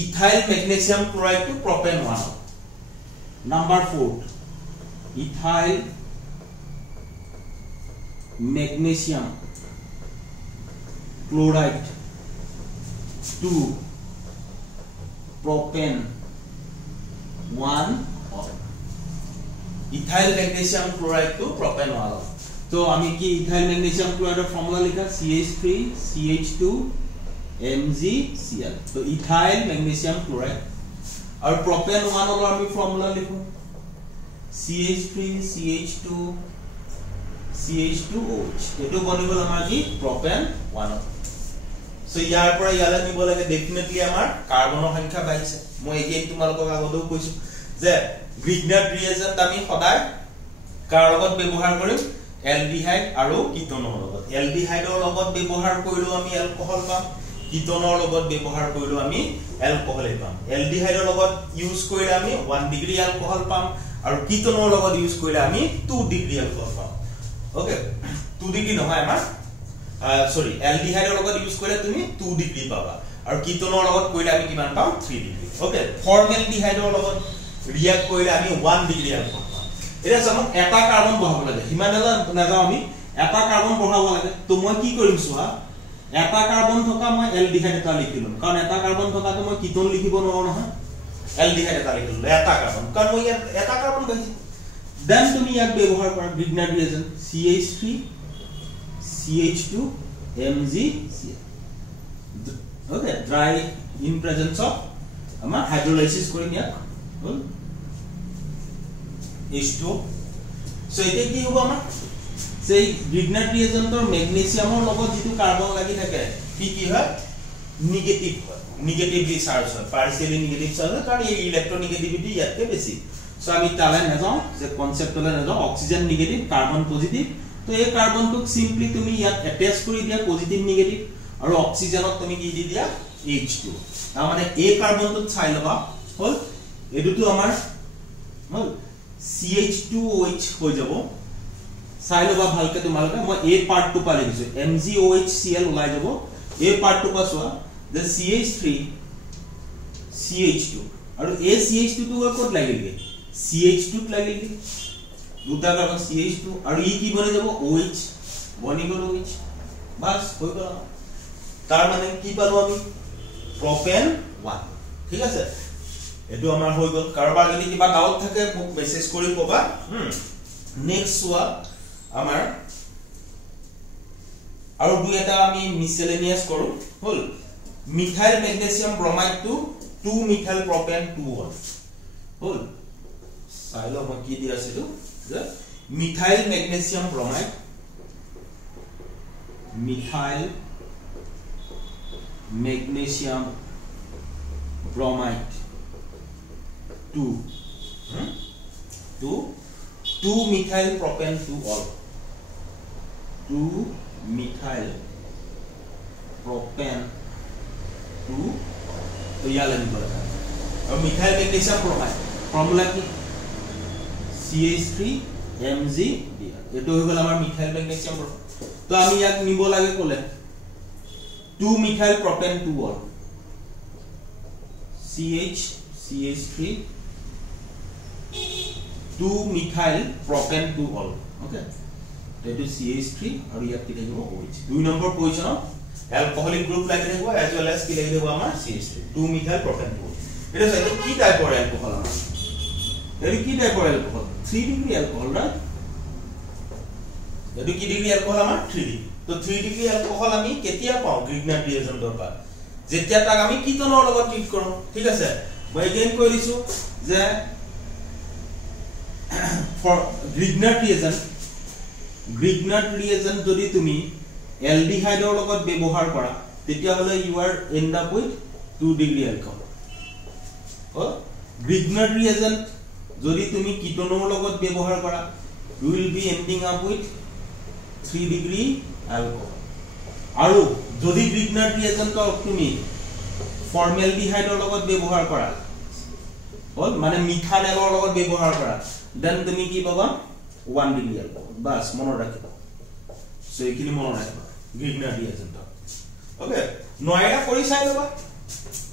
Ethyl magnesium chloride to propane 1. Number 4. Ethyl magnesium chloride to propane 1. Ethyl magnesium chloride to propane 1. So, আমি কি ethyl magnesium chloride formula লিখা CH3 CH2 MgCl. तो ethyl magnesium chloride और propane 1 वाला আমি फॉर्मूला लिखो CH3 CH2 CH2OH এটো বনিবল আমাৰ কি propane 1 সো ইয়াৰ পৰা ইয়ালে নিব লাগে ডেফিনেটলি আমাৰ কাৰ্বনৰ সংখ্যা বাঢ়িছে মই এগেইন তোমালোকক আগতেও কৈছো যে গ্ৰিগনাট ৰিএজেন্ট আমি সদায় কাৰ লগত ব্যৱহাৰ কৰিম এলডিহাইড আৰু কিটোনৰ লগত এলডিহাইডৰ লগত ব্যৱহাৰ কৰিলো আমি এলকহল পাম কিটোনৰ লগত ব্যৱহাৰ কৰিলো আমি এলকহল পাম এলডিহাইডৰ লগত ইউজ কৰিলে আমি 1 ডিগ্ৰী এলকহল পাম আৰু কিটোনৰ লগত ইউজ কৰিলে আমি 2 ডিগ্ৰী এলকহল পাম ওকে 2 ডিগ্ৰী নহয় আমাৰ সৰি এলডিহাইডৰ লগত ইউজ কৰিলে তুমি 2 ডিগ্ৰী পাবা আৰু কিটোনৰ লগত কৰিলে আমি কিমান পাম 3 ডিগ্ৰী ওকে ফৰ্মেলডিহাইডৰ লগত ৰিয়াক্ট কৰিলে আমি 1 ডিগ্ৰী এলকহল পাম এটা সম এটা কাৰ্বন বহাব লাগে হিমানলা নাযাও আমি এটা কাৰ্বন বহাব লাগে তো মই কি কৰিম সোহা এটা কাৰ্বন থকা মই এলডিহাইড এটা লিখিলম কাৰণ এটা কাৰ্বন থকা তো মই কিটোন লিখিব নোৱাৰো নহয় এলডিহাইড এটা লিখিলম এটা কাৰ্বন কাৰণ মই এটা কাৰ্বন পাইছি দেন তুমি ইয়াক ব্যৱহাৰ কৰা গ্ৰিগনাট ৰিএজেন্ট CH3 CH2 MgCl okay dry in presence of আমাৰ হাইড্ৰোলাইসিস কৰিম ইয়াক হল H2 সো এতে কি হ'ব আমাৰ সেই গ্ৰিগনাৰ্ড ৰিএজেন্টৰ মেগনেছিয়ামৰ লগত যেটো কাৰ্বন লাগি থাকে কি হয় নেগেটিভ হয় নেগেটিভলি চাৰ্জ হয় পাৰ্শিয়ালি নেগেটিভ চাৰ্জ হয় কাৰণ এই ইলেক্ট্ৰনেগেটিভিটি ইয়াতকে বেছি সো আমি তালে নাযাও যে কনসেপ্টলে নাযাও অক্সিজেন নেগেটিভ কাৰ্বন পজিটিভ তো এই কাৰ্বনটোক সিম্পলি তুমি ইয়াত অ্যাটাচ কৰি দিয়া পজিটিভ নেগেটিভ আৰু অক্সিজেনত তুমি কি দি দিয়া H2 তাৰ মানে এই কাৰ্বনটো চাই লবা হল এটোটো আমাৰ হল CH2OH হৈ যাব চাই লবা ভালকে তোমালকে মই এই পাৰ্টটো পালে দিছো MgOHCl ওলাই যাব এই পাৰ্টটো পাছোৱা যে CH3 CH2 আৰু এই CH2 টো ক'ত লাগিলগে CH2 ত লাগিলগে দুটা কাৰ্বন CH2 আৰু ই কি বনে যাব OH বনি গল OH বাস হৈ গল তাৰ মানে কি পালো আমি প্ৰপেন 1 ঠিক আছে এটো আমাৰ হৈ গল কাৰোবাৰ যদি কিবা ডাউট থাকে মোক মেসেজ কৰি কবা নেক্সট ওয়া আমাৰ আৰু দুই এটা আমি মিসেলেনিয়াস কৰো হল methyl magnesium bromide to 2 methyl propane 2 হল চাইলো মই কি দি আছিলো যে methyl magnesium bromide methyl magnesium bromide 2 methyl propane 2 all 2 methyl propane 2 तो याद नहीं पड़ता और मिथाइल मैग्नीशियम ब्रोमाइड फॉर्मूला की CH3Mg ये तो हो गया हमारा मिथाइल मैग्नीशियम ब्रोमाइड तो हम याद निबो लागे कोले 2 methyl propane 2 all CH3 2 methyl propane 2 all okay that is CH3 और ইয়াত কি লাগিব OH 2 number position alcoholic group লাগি থাকিব as well as কি লাগি থাকিব আমাৰ CH3 2 methyl propane 2 এটা সাইড কি টাইপৰ অ্যালকোহল আমাৰ এটো কি টাইপৰ অ্যালকোহল 3 ডিগ্ৰি অ্যালকোহল ৰাইট এটো কি ডিগ্ৰি অ্যালকোহল আমাৰ 3 ডিগ্ৰি তো 3 ডিগ্ৰি অ্যালকোহল আমি কেতিয়া পাও গ্ৰিগনাৰ্ড ৰিএজেন্টৰ পৰা যেতিয়া তাক আমি কিটনৰ লগত ট্ৰিট কৰো ঠিক আছে মই এগেইন কৈ দিছো যে ফৰ গ্ৰিগনাৰ্ড ৰিএজেন্ট যদি তুমি এলডিহাইডৰ লগত ব্যৱহাৰ কৰা তেতিয়া হলে you are end up with 2 degree alcohol ও গ্ৰিগনাৰ্ড ৰিএজেন্ট যদি তুমি কিটনৰ লগত ব্যৱহাৰ কৰা you will be ending up with 3 degree alcohol আৰু যদি গ্ৰিগনাৰ্ড ৰিএজেন্টক তুমি ফৰ্মেলডিহাইডৰ লগত ব্যৱহাৰ কৰা হল মানে মিথানেলৰ লগত ব্যৱহাৰ কৰা দেন তুমি কি পাবা 1 ডিগ্ৰি alcohol বাস মনত ৰাখিবা সো এইখিনি মনত ৰাখিবা গ্ৰিগনাৰ্ড ৰিএজেন্ট ওকে নয়টা কৰি চাই লবা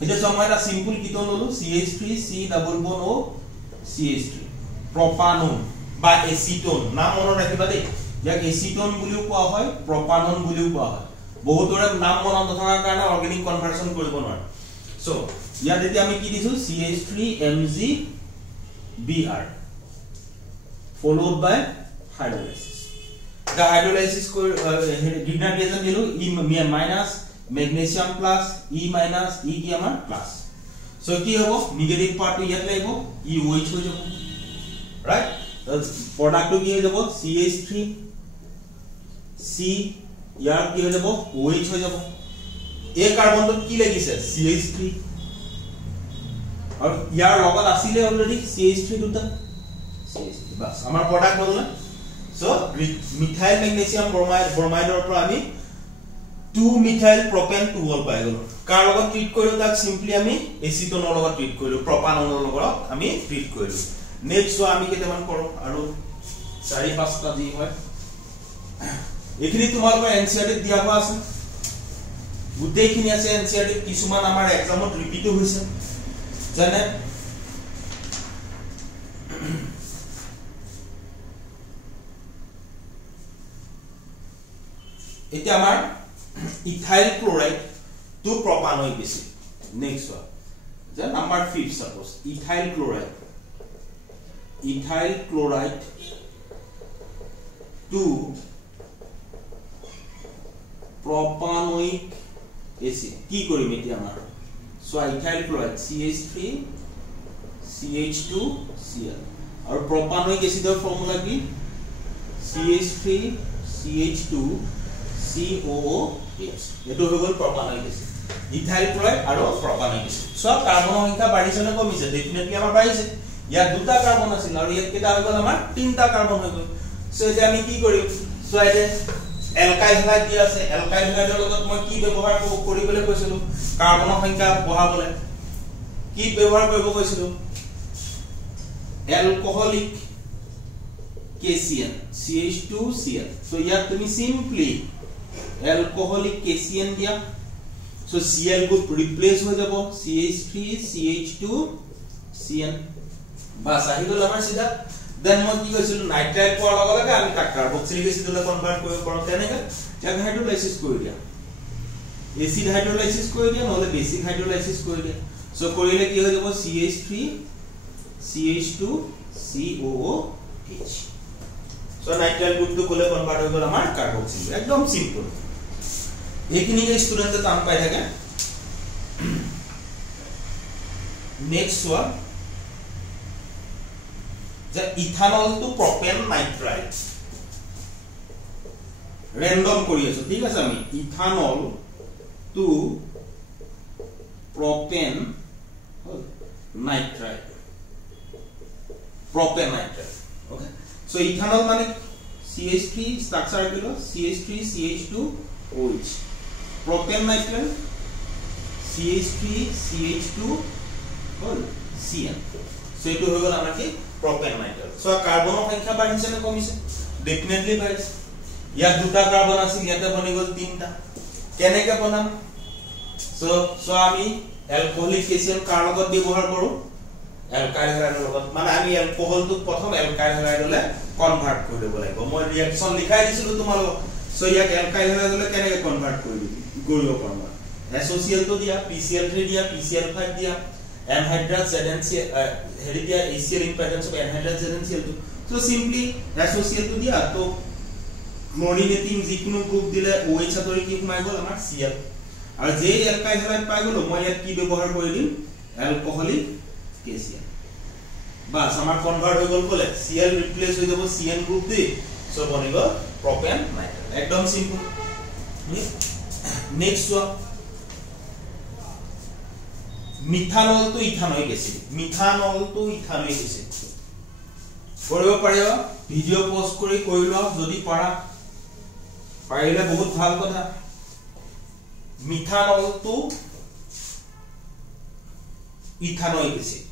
এটা সময় এটা সিম্পল কিটন ললো CH3 C double bond O CH3 প্ৰপানন বা এসিটোন নাম মনত ৰাখিবা দেই ইয়াক এসিটোন বুলিও কোৱা হয় প্ৰপানন বুলিও কোৱা হয় বহুতৰে নাম মনত নথকাৰ কাৰণে অৰ্গেনিক কনভাৰ্সন কৰিব নোৱাৰে সো ইয়াত এতিয়া আমি কি দিছো CH3MgBr followed by hydrolysis the hydrolysis ko গ্ৰিগনাৰ্ড ৰিএজেন্ট দিলো E minus magnesium plus E minus E কি আমাৰ প্লাস সো কি হ'ব নেগেটিভ পাৰ্টটো ইয়াত লাগিব E OH হৈ যাব ৰাইট প্ৰডাক্টটো কি হৈ যাব CH3 C ইয়াৰ কি হৈ যাব OH হৈ যাব এই কাৰ্বনটো কি লাগিছে CH3 আৰু ইয়াৰ লগত আছিল অলৰেডি CH3 দুটা CH3 বাস আমাৰ প্ৰডাক্ট হ'ল না সো মিথাইল ম্যাগনেসিয়াম ব্ৰোমাইডৰ পৰা আমি 2 মিথাইল প্ৰপেন 2 অল পাই গলো কাৰ লগত ট্ৰিট কৰিলো তাক সিম্পলি আমি এসিটোনৰ লগত ট্ৰিট কৰিলো প্ৰপাননৰ লগত আমি ট্ৰিট কৰিলো নেক্সট আমি কেটামান কৰো আৰু 4-5টা জি হয় এখিনি তোমালোকৰ এনসিআৰটি দিয়া হোৱা আছে গুটেইখিনি আছে এনসিআৰটি কিছুমান আমাৰ এক্সামত ৰিপিট হৈছে জানে এটা আমাৰ ethyl chloride to propanoic acid next one যে number 5 suppose ethyl chloride to propanoic acid কি কৰিম এতিয়া আমাৰ so ethyl chloride CH3 CH2 Cl আৰু প্ৰপানয়িক এসিডৰ ফৰ্মুলা কি CH3 CH2COOH এটো হৈ গল প্ৰপানয়িক এসিড ইথাইল ক্লোৰাইড আৰু প্ৰপানয়িক এসিড সব কাৰ্বনৰ সংখ্যা বাঢ়িছে নে কমিছে ডেফিনেটলি আমাৰ বাঢ়িছে ইয়াত দুটা কাৰ্বন আছিল আৰু ইয়াত কেটা হৈ গল আমাৰ তিনটা কাৰ্বন হৈ গল সো এতিয়া আমি কি কৰিম সো আইতে এলকাইল হাইড দিয়া আছে এলকাইল হাইডৰ লগত মই কি ব্যৱহাৰ কৰিবলৈ কৈছিলো কাৰ্বনৰ সংখ্যা বঢ়াবলৈ কি ব্যৱহাৰ কৰিব কৈছিলো alcoholic KCN CH2Cl so ইয়াত তুমি simply alcoholic KCN দিয়া so Cl গো ৰিপ্লেস হৈ যাব CH3 CH2 CN বাস আহি গল আমাৰ সিধা দেন মই কি কৈছিলো নাইট্ৰাইট পোৱাৰ লগে লগে আমি তাক কাৰ্বক্সিলিক এসিডলৈ কনভাৰ্ট কৰিব পাৰো তেনেকৈ ইয়াক হাইড্ৰোলাইসিস কৰি দিয়া এসিড হাইড্ৰোলাইসিস কৰি দিয়া নহলে বেসিক হাইড্ৰোলাইসিস কৰি দিয়া সো কৰিলে কি হৈ যাব CH3 CH2 COOH so nitrile গ্ৰুপটো কোলে কনভাৰ্ট হৈ গল আমাৰ কাৰ্বক্সিলিক একদম সিম্পল এইখিনি স্টুডেন্টে টান পাই থাকে নেক্সট ওয়ান যে ethanol to propane nitrite random কৰি আছো ঠিক আছে আমি ethanol to propane nitrite propane nitrate okay so ethanol mane CH3 structure kilo CH3 CH2OH propane nitrate CH3 CH2 hol CN so etu hoy gol amar ki propane nitrate so carbon সংখ্যা বাঢ়িছে নে কমিছে definitely বাঢ়িছে ইয়া দুটা carbon আছে ইয়াতে বনি গল তিনটা কেনেকে বনাম so আমি alcoholic KCl কাৰ লগত ব্যৱহাৰ কৰো alkyl halide লগত মানে আমি alcohol টু প্ৰথম alkyl halide লৈ কনভাৰ্ট কৰি দেব লাগিব মই ৰিঅ্যাকচন লিখাই দিছিলো তোমালোক সো ইয়াক alkyl halide লৈ কেনেকৈ কনভাৰ্ট কৰিব পাৰো SOCl তো দিয়া PCl3 দিয়া PCl5 দিয়া anhydrous ZnCl হেৰি দিয়া HCl in presence of anhydrous ZnCl তো সো সিম্পলি SOCl তো দিয়া তো ক্লোরিনেটিং যিকোনো গ্রুপ দিলে OH আতৰি কি সোমাই গল আমাৰ Cl আৰু যে alkyl halide পাই গলো মই ইয়াত কি ব্যৱহাৰ কৰি দিম alcoholic KCl বাস আমার কনভার্ট হৈ গল বলে Cl রিপ্লেস হৈ যাব CN গ্রুপ দি সো বনি গল প্রোপেন নাইট্রাইট একদম simple next one methanol to ethanoic acid কৰিব পাৰিবা ভিডিও পোস্ট কৰি কৰিলো যদি পাৰা পাৰিলে বহুত ভাল কথা methanol to ethanoic acid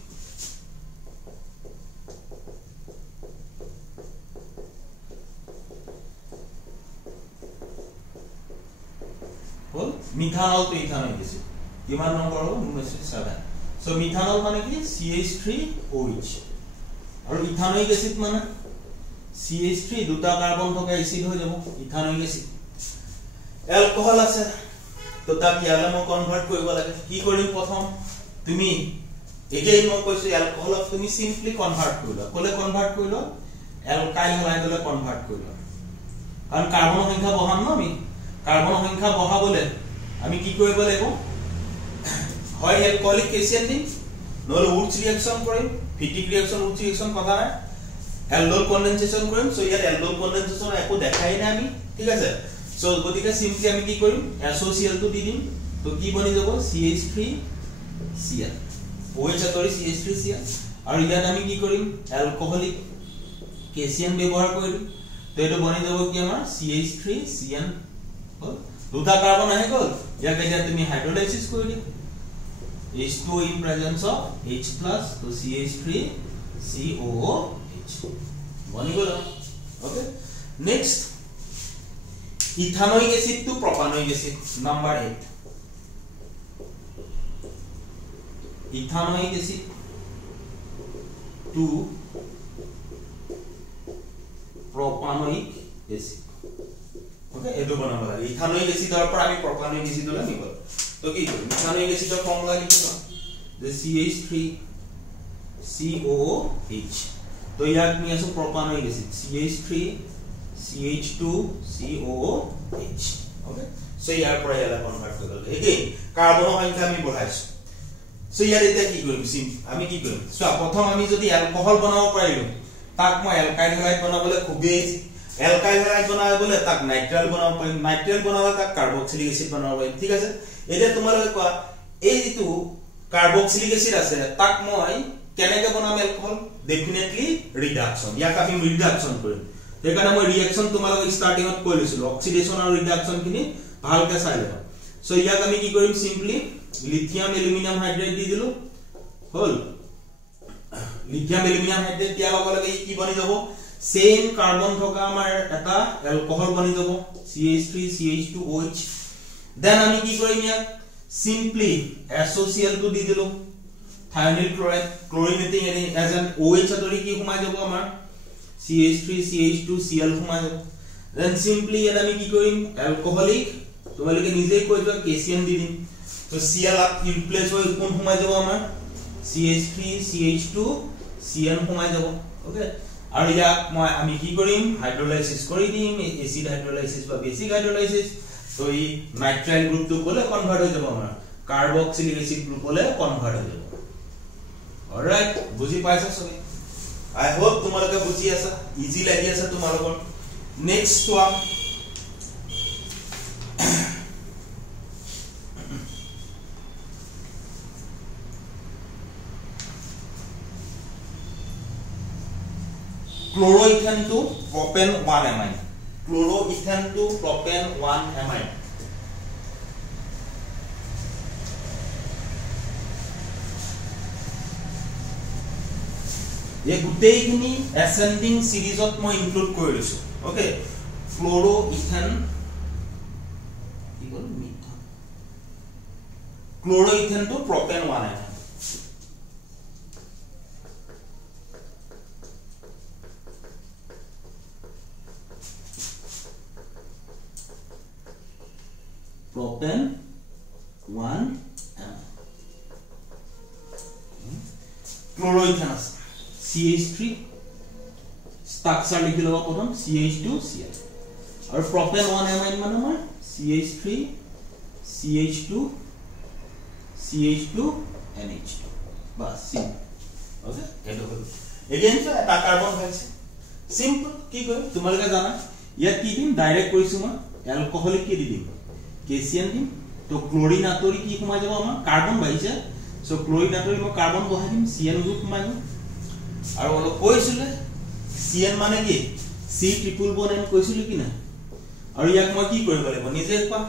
methanol to ethanoic acid কিমান নম্বৰ হল 7 সো মিথানল মানে কি CH3OH আৰু ইথানয়িক এসিড মানে CH3 দুটা কাৰ্বন থকা এসিড হৈ যাব ইথানয়িক এসিড এলকোহল আছে তো তাক ইয়ালে মই কনভাৰ্ট কৰিব লাগে কি কৰিম প্ৰথম তুমি এগেইন মই কৈছো এলকোহলক তুমি সিম্পলি কনভাৰ্ট কৰিলা কোলে কনভাৰ্ট কৰিলা এলকাইল হাইড্ৰলে কনভাৰ্ট কৰিলা কাৰণ কাৰ্বনৰ সংখ্যা বঢ়াম ন আমি কাৰ্বনৰ সংখ্যা বঢ়াবলে আমি কি কৰিব লাগিব হয় এলকোহলিক KCl দিম নহলে উডছ ৰিঅ্যাকশন কৰিম ফিটিক ৰিঅ্যাকশন উডছ ৰিঅ্যাকশন কথা নাই এলডোল কনডেনসেশন কৰিম সো ইয়াত এলডোল কনডেনসেশন একো দেখাই নাই আমি ঠিক আছে সো গতিকে সিম্পলি আমি কি কৰিম SOCl তো দি দিম তো কি বনি যাব CH3Cl OH আতৰি CH3Cl আৰু ইয়াত আমি কি কৰিম এলকোহলিক KCN ব্যৱহাৰ কৰিম তো এটো বনি যাব কি আমাৰ CH3CN হল দুটা কাৰ্বন আহি গল ইয়াক এতিয়া তুমি হাইড্ৰোলাইসিস কৰি দিয়া H2 in presence of H plus to CH3COOH bani gol okay next ethanoic acid to propanoic acid number 8 ethanoic acid to propanoic acid okay edu banaba lage ethanoic acid or par ami propanoic acid la nibo तो কি করি ethanoic acid এর formula লিখব যে CH3COOH তো ইয়াক নি আছে propanoic acid CH3CH2COOH okay so ইয়াৰ পৰা ইয়ালে কনভাৰ্ট কৰি গল এগেইন কাৰ্বনৰ সংখ্যা আমি বঢ়াইছো সো ইয়াৰ এটা কি কৰিম আমি কি কৰিম সো প্ৰথম আমি যদি এলকোহল বনাব পাৰিম তাক মই এলকাইল হাইড বনাবলৈ খুবেই এলকাইল হ্যালাইড বনাব বলে তাক নাইট্রাইল বনাব পাৰিম নাইট্ৰাইল বনালে তাক কাৰ্বক্সিলিক এসিড বনাব পাৰিম ঠিক আছে এতিয়া তোমালোকে কোৱা এই যেটো কাৰ্বক্সিলিক এসিড আছে তাক মই কেনেকে বনাম এলকহল ডেফিনেটলি ৰিডাকশন ইয়াক আমি ৰিডাকশন কৰিম সেইকাৰণে মই ৰিঅ্যাকশন তোমালোকক ষ্টাৰ্টিংত কৈ লৈছিলো অক্সিডেশন আৰু ৰিডাকশন খিনি ভালকে চাই লবা সো ইয়াক আমি কি কৰিম সিম্পলি লিথিয়াম এলুমিনিয়াম হাইড্ৰেট দি দিলো হল লিথিয়াম এলুমিনিয়াম হাইড্ৰেট দিয়া লগে লগে কি বনি যাব সেম কাৰ্বন থকা আমাৰ এটা এলকহল বনি যাব CH3 CH2OH দেন আমি কি কৰিম ইয়াক সিম্পলি SOCl টো দি দিলো থায়োনিল ক্লোৰাইড ক্লোৰিনেটিং এজেন্ট OH আতৰি কি সোমাই যাব আমাৰ CH3 CH2Cl সোমাই যাব দেন সিম্পলি ইয়াত আমি কি কৰিম এলকহলিক তোমালোকে নিজেই কৈ যোৱা KCN দি দিম তো Cl ৰিপ্লেস হৈ কোন সোমাই যাব আমাৰ CH3 CH2 Cn সোমাই যাব ওকে আৰু ইয়াক মই আমি কি কৰিম হাইড্ৰোলাইসিস কৰি দিম এসিড হাইড্ৰোলাইসিস বা বেসিক হাইড্ৰোলাইসিস তো এই নাইট্ৰাইল গ্ৰুপটো বলে কনভাৰ্ট হৈ যাব আমাৰ কাৰ্বক্সিলিক এসিড গ্ৰুপ বলে কনভাৰ্ট হৈ যাব অলৰাইট বুজি পাইছা সবে আই হোপ তোমালোকে বুজি আছা ইজি লাগি আছে তোমালোকৰ next one chloroethan to propane 1 amine chloroethan to propane 1 amine ये गुटेई খিনি ascending series of মই include কৰি লৈছো ওকে chloroethan কি বল মিথা chloroethan to propane 1 amine propane 1 amine chloroethan CH3 structure লিখি লবা প্ৰথম CH2Cl আৰু propane 1 amine মানে আমাৰ CH3 CH2 CH2 NH2 বাস সিম্পল ওকে এটো হল এগেইন তো এটা কার্বন পাইছে সিম্পল কি কয় তোমালোকে জানা ইয়াত কি দিম ডাইরেক্ট কৰিছো মই এলকহলিক কি দিম KCN দিম তো ক্লোৰিন আতৰি কি সোমাই যাব আমাৰ কাৰ্বন বাইছে সো ক্লোৰিন আতৰি মই কাৰ্বন বহাই দিম CN গ্ৰুপ সোমাই যাব আৰু অলপ কৈছিলে CN মানে কি C ট্ৰিপল বন্ড এন কৈছিলো কি না আৰু ইয়াক মই কি কৰিব লাগিব নিজে পা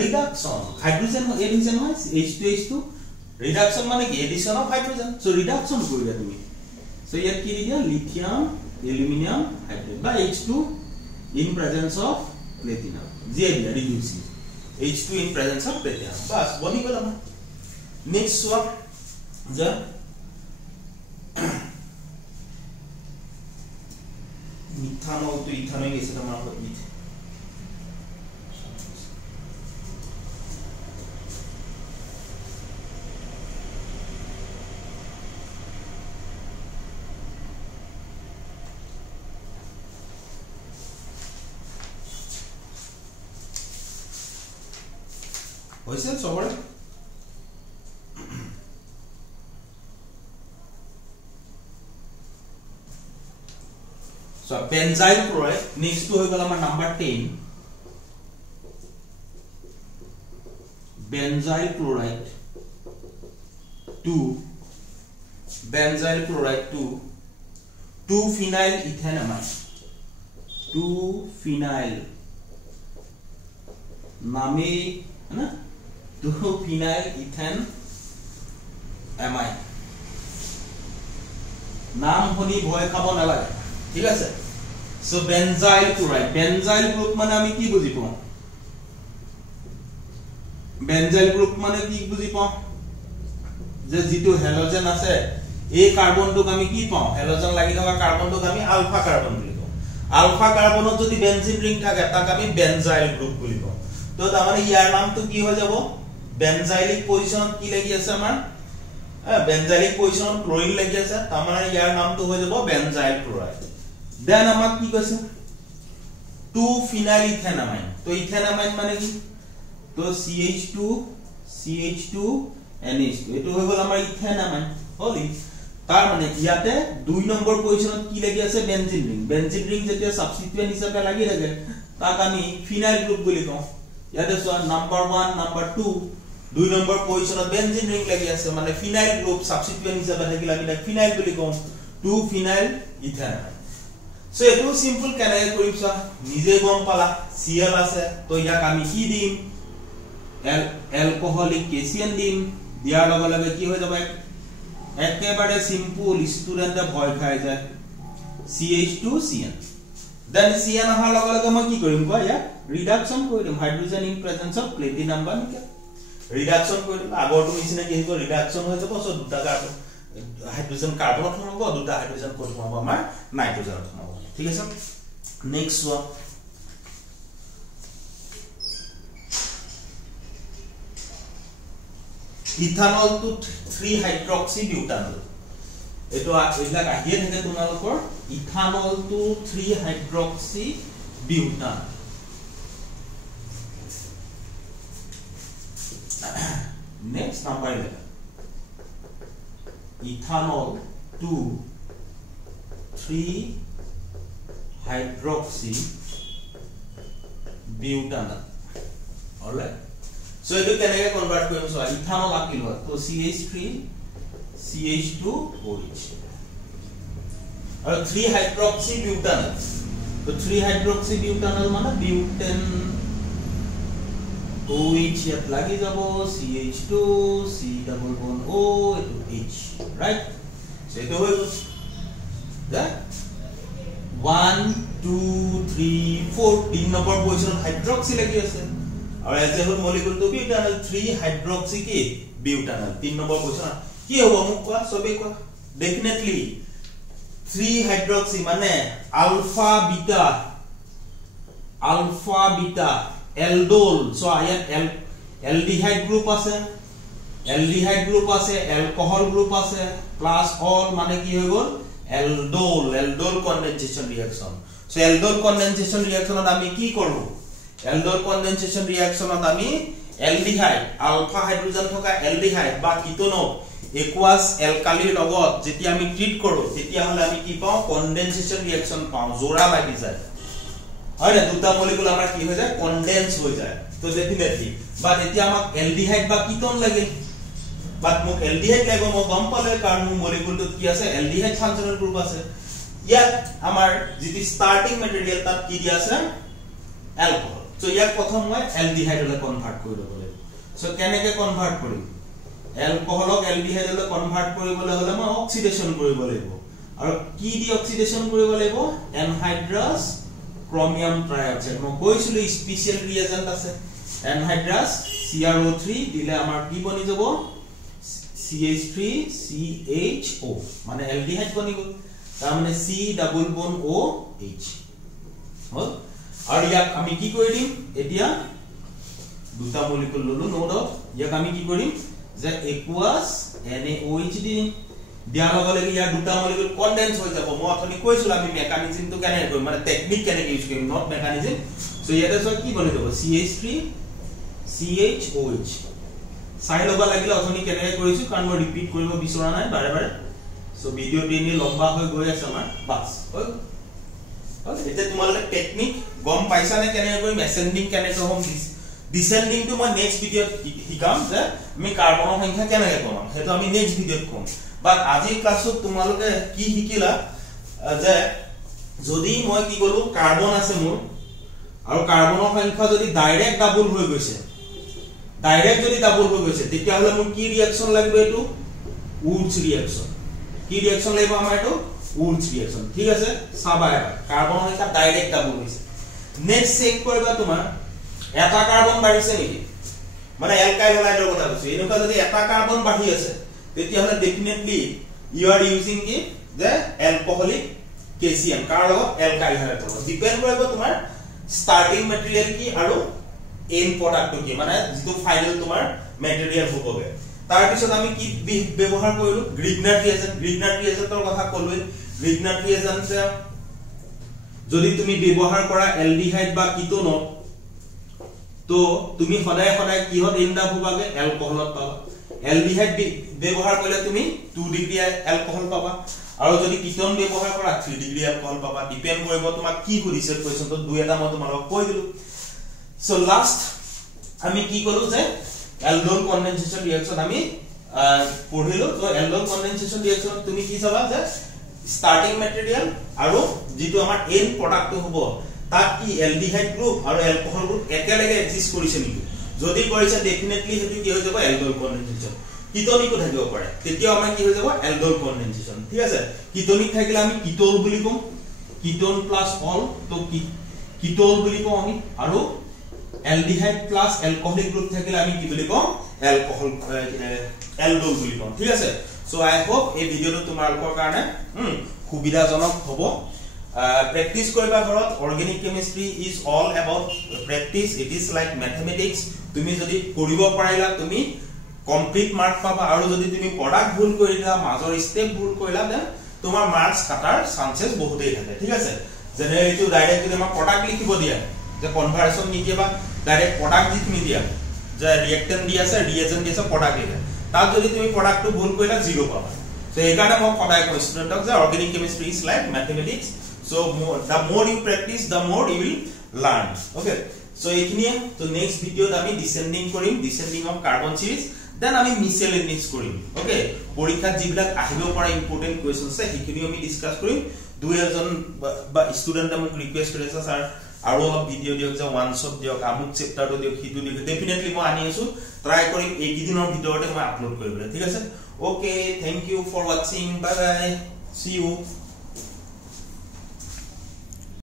ৰিডাকশন হাইড্ৰোজেন এডিশন হয় H2H2 ৰিডাকশন মানে কি এডিশন অফ হাইড্ৰোজেন সো ৰিডাকশন কৰিবা তুমি সো ইয়াত কি দিয়া লিথিয়াম এলুমিনিয়াম হাইড্রেট বা H2 in presence of platinum Zia reducing H2 in presence of platinum বাস বনি গেল আমার নেক্সট ওয়ান যা মিথানল তো ইথানল গেছে আমার মিথ হইছে সবরে So benzyl chloride next to hoy gala amar number 10 benzyl chloride 2 2 phenyl ethanamide 2 phenyl name है ना 2 phenyl ethanamide नाम শুনি ভয় খাব নালাগে ঠিক আছে সো বেনজাইল গ্রুপ মানে আমি কি বুজি পাও বেনজাইল গ্রুপ মানে কি বুজি পাও যে যেটো হ্যালোজেন আছে এই কার্বনটোক আমি কি পাও হ্যালোজেন লাগি থকা কার্বনটোক আমি আলফা কার্বন বুলি কও আলফা কার্বনত যদি বেনজিন রিং থাকে তাক আমি বেনজাইল গ্রুপ বুলি কও তো তার মানে ইয়ার নামটো কি হৈ যাব বেনজাইলিক পজিশনত কি লাগি আছে আমাৰ বেনজাইলিক পজিশনত ক্লোরিন লাগি আছে তার মানে ইয়ার নামটো হৈ যাব বেনজাইল ক্লোরাইড দেন আমাক কি কৈছে 2 phenyl ethanamine তো ethanamine মানে কি তো CH2 NH2 এটো হৈ গল আমাৰ ethanamine হলি তাৰ মানে ইয়াতে 2 নম্বৰ পজিশনত কি লাগি আছে বেনজিন ৰিং যেতিয়া সাবস্টিটুয়েন্ট হিচাপে লাগি থাকে তাক আমি ফিনাইল গ্ৰুপ বুলি কওঁ ইয়াতে চোৱা নাম্বাৰ 1 নাম্বাৰ 2 2 নম্বৰ পজিশনত বেনজিন ৰিং লাগি আছে মানে ফিনাইল গ্ৰুপ সাবস্টিটুয়েন্ট হিচাপে থাকিলে আমি তাক ফিনাইল বুলি কওঁ 2 ফিনাইল ইথানল সো এটো সিম্পল কেনে কৰিছা নিজে গম পালা Cl আছে তো ইয়াক আমি কি দিম এলকোহলিক কেচিয়ান দিম দিয়াৰ লগে লগে কি হৈ যাব একেবাৰে সিম্পল স্টুডেন্টে ভয় খাই যায় CH2Cn দেন Cn আহাৰ লগে লগে মই কি কৰিম কোৱা ইয়া ৰিডাকশন কৰি দিম hydrogen in presence of platinum বা নিকেল ৰিডাকশন কৰি দিম আগৰটো নিচিনা কি হ'ব ৰিডাকশন হৈ যাব সো দুটা কাৰ্বন হাইড্ৰোজেন কাৰ্বনত হ'ব দুটা হাইড্ৰোজেন ক'ত হ'ব আমাৰ নাইট্ৰোজেনত হ'ব ঠিক আছে next one ethanol to 3 hydroxy butanol এটো এইবিলাক আহিয়ে থাকে তোমালোকৰ ethanol to 3 hydroxy butane next number 11 ethanol to 3 hydroxy butanol alright So eto kenege convert korim so ethanol akil hoy to CH3 CH2OH aru 3 hydroxy butanol to 3 hydroxy butanol mane butane OH yat lagi jabo CH2 C double bond O eto H right so eto hoy that 1 2 3 4 3 number position hydroxy lagi ase और ऐसे हो molecule तो butanol 3 hydroxy की butanol 3 number question की होबो मुक को सबे को डेफिनेटली 3 हाइड्रोक्सी माने अल्फा बीटा एल्डोल सो आयन एल्डिहाइड ग्रुप আছে अल्कोहल ग्रुप আছে प्लस ऑल माने की हो गल aldol condensation reaction so aldol condensation रिएक्शनत आमी की करू एल्डोल कंडेंसेशन रिएक्शनत आमी एल्डिहाइड अल्फा हाइड्रोजन থকা एल्डिहाइड বা কিটোনো एक्वास एल्कालिर লগত যেতি আমি ট্রিট কৰো তেতিয়া হলে আমি কি পাও কনডেনসেশন ৰিঅ্যাকশন পাও জোড়া লাগি যায় হয় না দুটা মলিকুল আমাৰ কি হৈ যায় কনডেন্স হৈ যায় তো ডেফিনেটলি বাট এতিয়া আমাক এল্ডিহাইড বা কিটোন লাগে বাট মোক এল্ডিহাইড লাগিব মই গম পালে কাৰণ মোৰ মলিকুলটোত কি আছে এল্ডিহাইড ফাংশনাল গ্ৰুপ আছে ইয়াত আমাৰ যেতি স্টাৰ্টিং ম্যাটেৰিয়েল তাত কি দিয়া আছে এলকোহল So ইয়াক প্ৰথম মই এলডিহাইড লৈ কনভাৰ্ট কৰিব লাগিব সো কেনেকৈ কনভাৰ্ট কৰিম এলকোহলক এলডিহাইড লৈ কনভাৰ্ট কৰিবলৈ হলে মই অক্সিডেশন কৰিব লাগিব আৰু কি দি অক্সিডেশন কৰিব লাগিব এনহাইড্ৰাছ ক্ৰোমিয়াম ট্ৰাইঅক্সাইড মই কৈছিলো স্পেশাল ৰিএজেন্ট আছে এনহাইড্ৰাছ CrO3 দিলে আমাৰ কি বনি যাব CH3CHO মানে এলডিহাইড বনি গল তাৰ মানে C ডাবল বন্ড OH হল और याक আমি কি কৰি দিম এতিয়া দুটা মলিকুল ললো নোড অফ ইয়াক আমি কি কৰিম যে aqueous NaOH দিম দিয়াৰ লগে লগে ইয়াৰ দুটা মলিকুল কনডেন্স হৈ যাব মই অথনি কৈছিল আমি মেকানিজমটো কেনে কৰিম মানে টেকনিক কেনে ইউজ কৰিম নট মেকানিজম সো ইয়াতে সব কি বনি যাব CH3 CHOH চাই লবা লাগিলে অথনি কেনে কৰিছো কাৰণ মই ৰিপিট কৰিব বিচৰা নাই বাৰে বাৰে সো ভিডিও টেনি লম্বা হৈ গৈ আছে আমাৰ বাস এটা তোমালোকে টেকনিক গম পাইছা নে কেনে কৰি মেসেন্ডিং কেনে হম ডিসেন্ডিং টু মই নেক্সট ভিডিওত শিকাম যে আমি কাৰ্বনৰ সংখ্যা কেনে কমাম হেতু আমি নেক্সট ভিডিওত কম বাট আজি ক্লাছত তোমালোকে কি শিকিলা যে যদি মই কি কলো কাৰ্বন আছে মোৰ আৰু কাৰ্বনৰ সংখ্যা যদি ডাইৰেক্ট ডাবল হৈ গৈছে তেতিয়া হলে মোৰ কি ৰিঅ্যাকশন লাগিব এটো উডছ ৰিঅ্যাকশন কি ৰিঅ্যাকশন লাগিব আমাৰ এটো উডছ ৰিঅ্যাকশন ঠিক আছে সাবা এবাৰ কাৰ্বনৰ সংখ্যা ডাইৰেক্ট ডাবল হৈছে নেক্সট চেক কৰিবা তোমাৰ এটা কাৰ্বন বাঢ়িছে নেকি মানে এলকাইল হলাইডৰ কথা কৈছো এনেকুৱা যদি এটা কাৰ্বন বাঢ়ি আছে তেতিয়া হলে ডেফিনেটলি ইউ আৰ ইউজিং কি যে এলকোহলিক কেচিয়ান কাৰ লগত এলকাইল হলাইড ডিপেন্ড কৰিব তোমাৰ স্টাৰ্টিং ম্যাটেৰিয়েল কি আৰু এন্ড প্ৰডাক্ট কি মানে যেটো ফাইনাল তোমাৰ ম্যাটেৰিয়েল হ'বগে তাৰ পিছত আমি কি ব্যৱহাৰ কৰিলো গ্ৰিগনাৰ ৰিএজেন্টৰ কথা কলো গ্ৰিগনাৰ ৰিএজেন্ট যদি তুমি ব্যৱহাৰ কৰা এলডিহাইড বা কিটোনত তো তুমি সদায় কিহত এন্ড আপ হ'বাগে এলকোহলত পাবা এলডিহাইড ব্যৱহাৰ কৰিলে তুমি 2 ডিগ্ৰী এলকহল পাবা আৰু যদি কিটন ব্যৱহাৰ কৰা 3 ডিগ্ৰী এলকহল পাবা ডিপেন্ড কৰিব তোমাক কি সুধিছে কোৱেশ্চনটো দুই এটা মই তোমাক কৈ দিলো সো লাষ্ট আমি কি কৰো যে এলডোল কনডেনসেশন ৰিঅ্যাকশন আমি পঢ়িলো তো এলডোল কনডেনসেশন ৰিঅ্যাকশন তুমি কি চাবা যে স্টাৰ্টিং ম্যাটেৰিয়াল আৰু যেটো আমাৰ এন্ড প্ৰডাক্ট হ'ব তাক কি এলডিহাইড গ্ৰুপ আৰু এলকহল গ্ৰুপ একেলগে এক্সিস্ট কৰিছে নেকি যদি কৰিছে ডেফিনেটলি হেতু কি হৈ যাব এলডোল কনডেনসেশন কিটনিকো থাকিব পাৰে তেতিয়া আমাৰ কি হৈ যাব এলডোল কনডেনসেশন ঠিক আছে কিটনিক থাকিলে আমি কিটোল বুলি কম কিটোন প্লাস অল তো কিটোল বুলি কম আমি আৰু এলডিহাইড প্লাস এলকহলিক গ্ৰুপ থাকিলে আমি কি বুলি কম এলকহল এলডোল বুলি কম ঠিক আছে সো আই হোপ এই ভিডিওটো তোমালোকৰ কাৰণে সুবিধাজনক হ'ব practice কৰিবা ঘৰত organic chemistry is all about practice it is like mathematics তুমি যদি কৰিব পাৰিলা তুমি কমপ্লিট মাৰ্ক পাবা আৰু যদি তুমি প্ৰডাক্ট ভুল কৰিলা মাজৰ স্টেপ ভুল কৰিলা দেন তোমাৰ মাৰ্কস কাটাৰ চান্সেস বহুতেই থাকে ঠিক আছে জেনাৰেলি টু ডাইৰেক্ট যদি আমাৰ প্ৰডাক্ট লিখিব দিয়া যে কনভাৰ্সন নিদিবা ডাইৰেক্ট প্ৰডাক্ট লিখি নিদিয়া যে ৰিঅ্যাক্টেন্ট দি আছে ৰিএজেন্ট দি আছে প্ৰডাক্ট লিখা তাত যদি তুমি প্ৰডাক্টটো ভুল কৰিলা 0 পাবা সো এইকাৰণে মই সদায় কওঁ ষ্টুডেন্টক যে organic chemistry is like mathematics so the more you practice the more you will learn okay so ekhiniye to next video ami descending of carbon series then ami miscellaneous korim okay porikha jibilak ahibo para important questions se ekhini ami discuss korim dui ejon ba student amuk request koresa sir aro video diok je one shot diok amuk chapter to diok hitu diok definitely mo ani asu try korim ei dinor video te moi upload koribole thik ase okay thank you for watching bye bye see you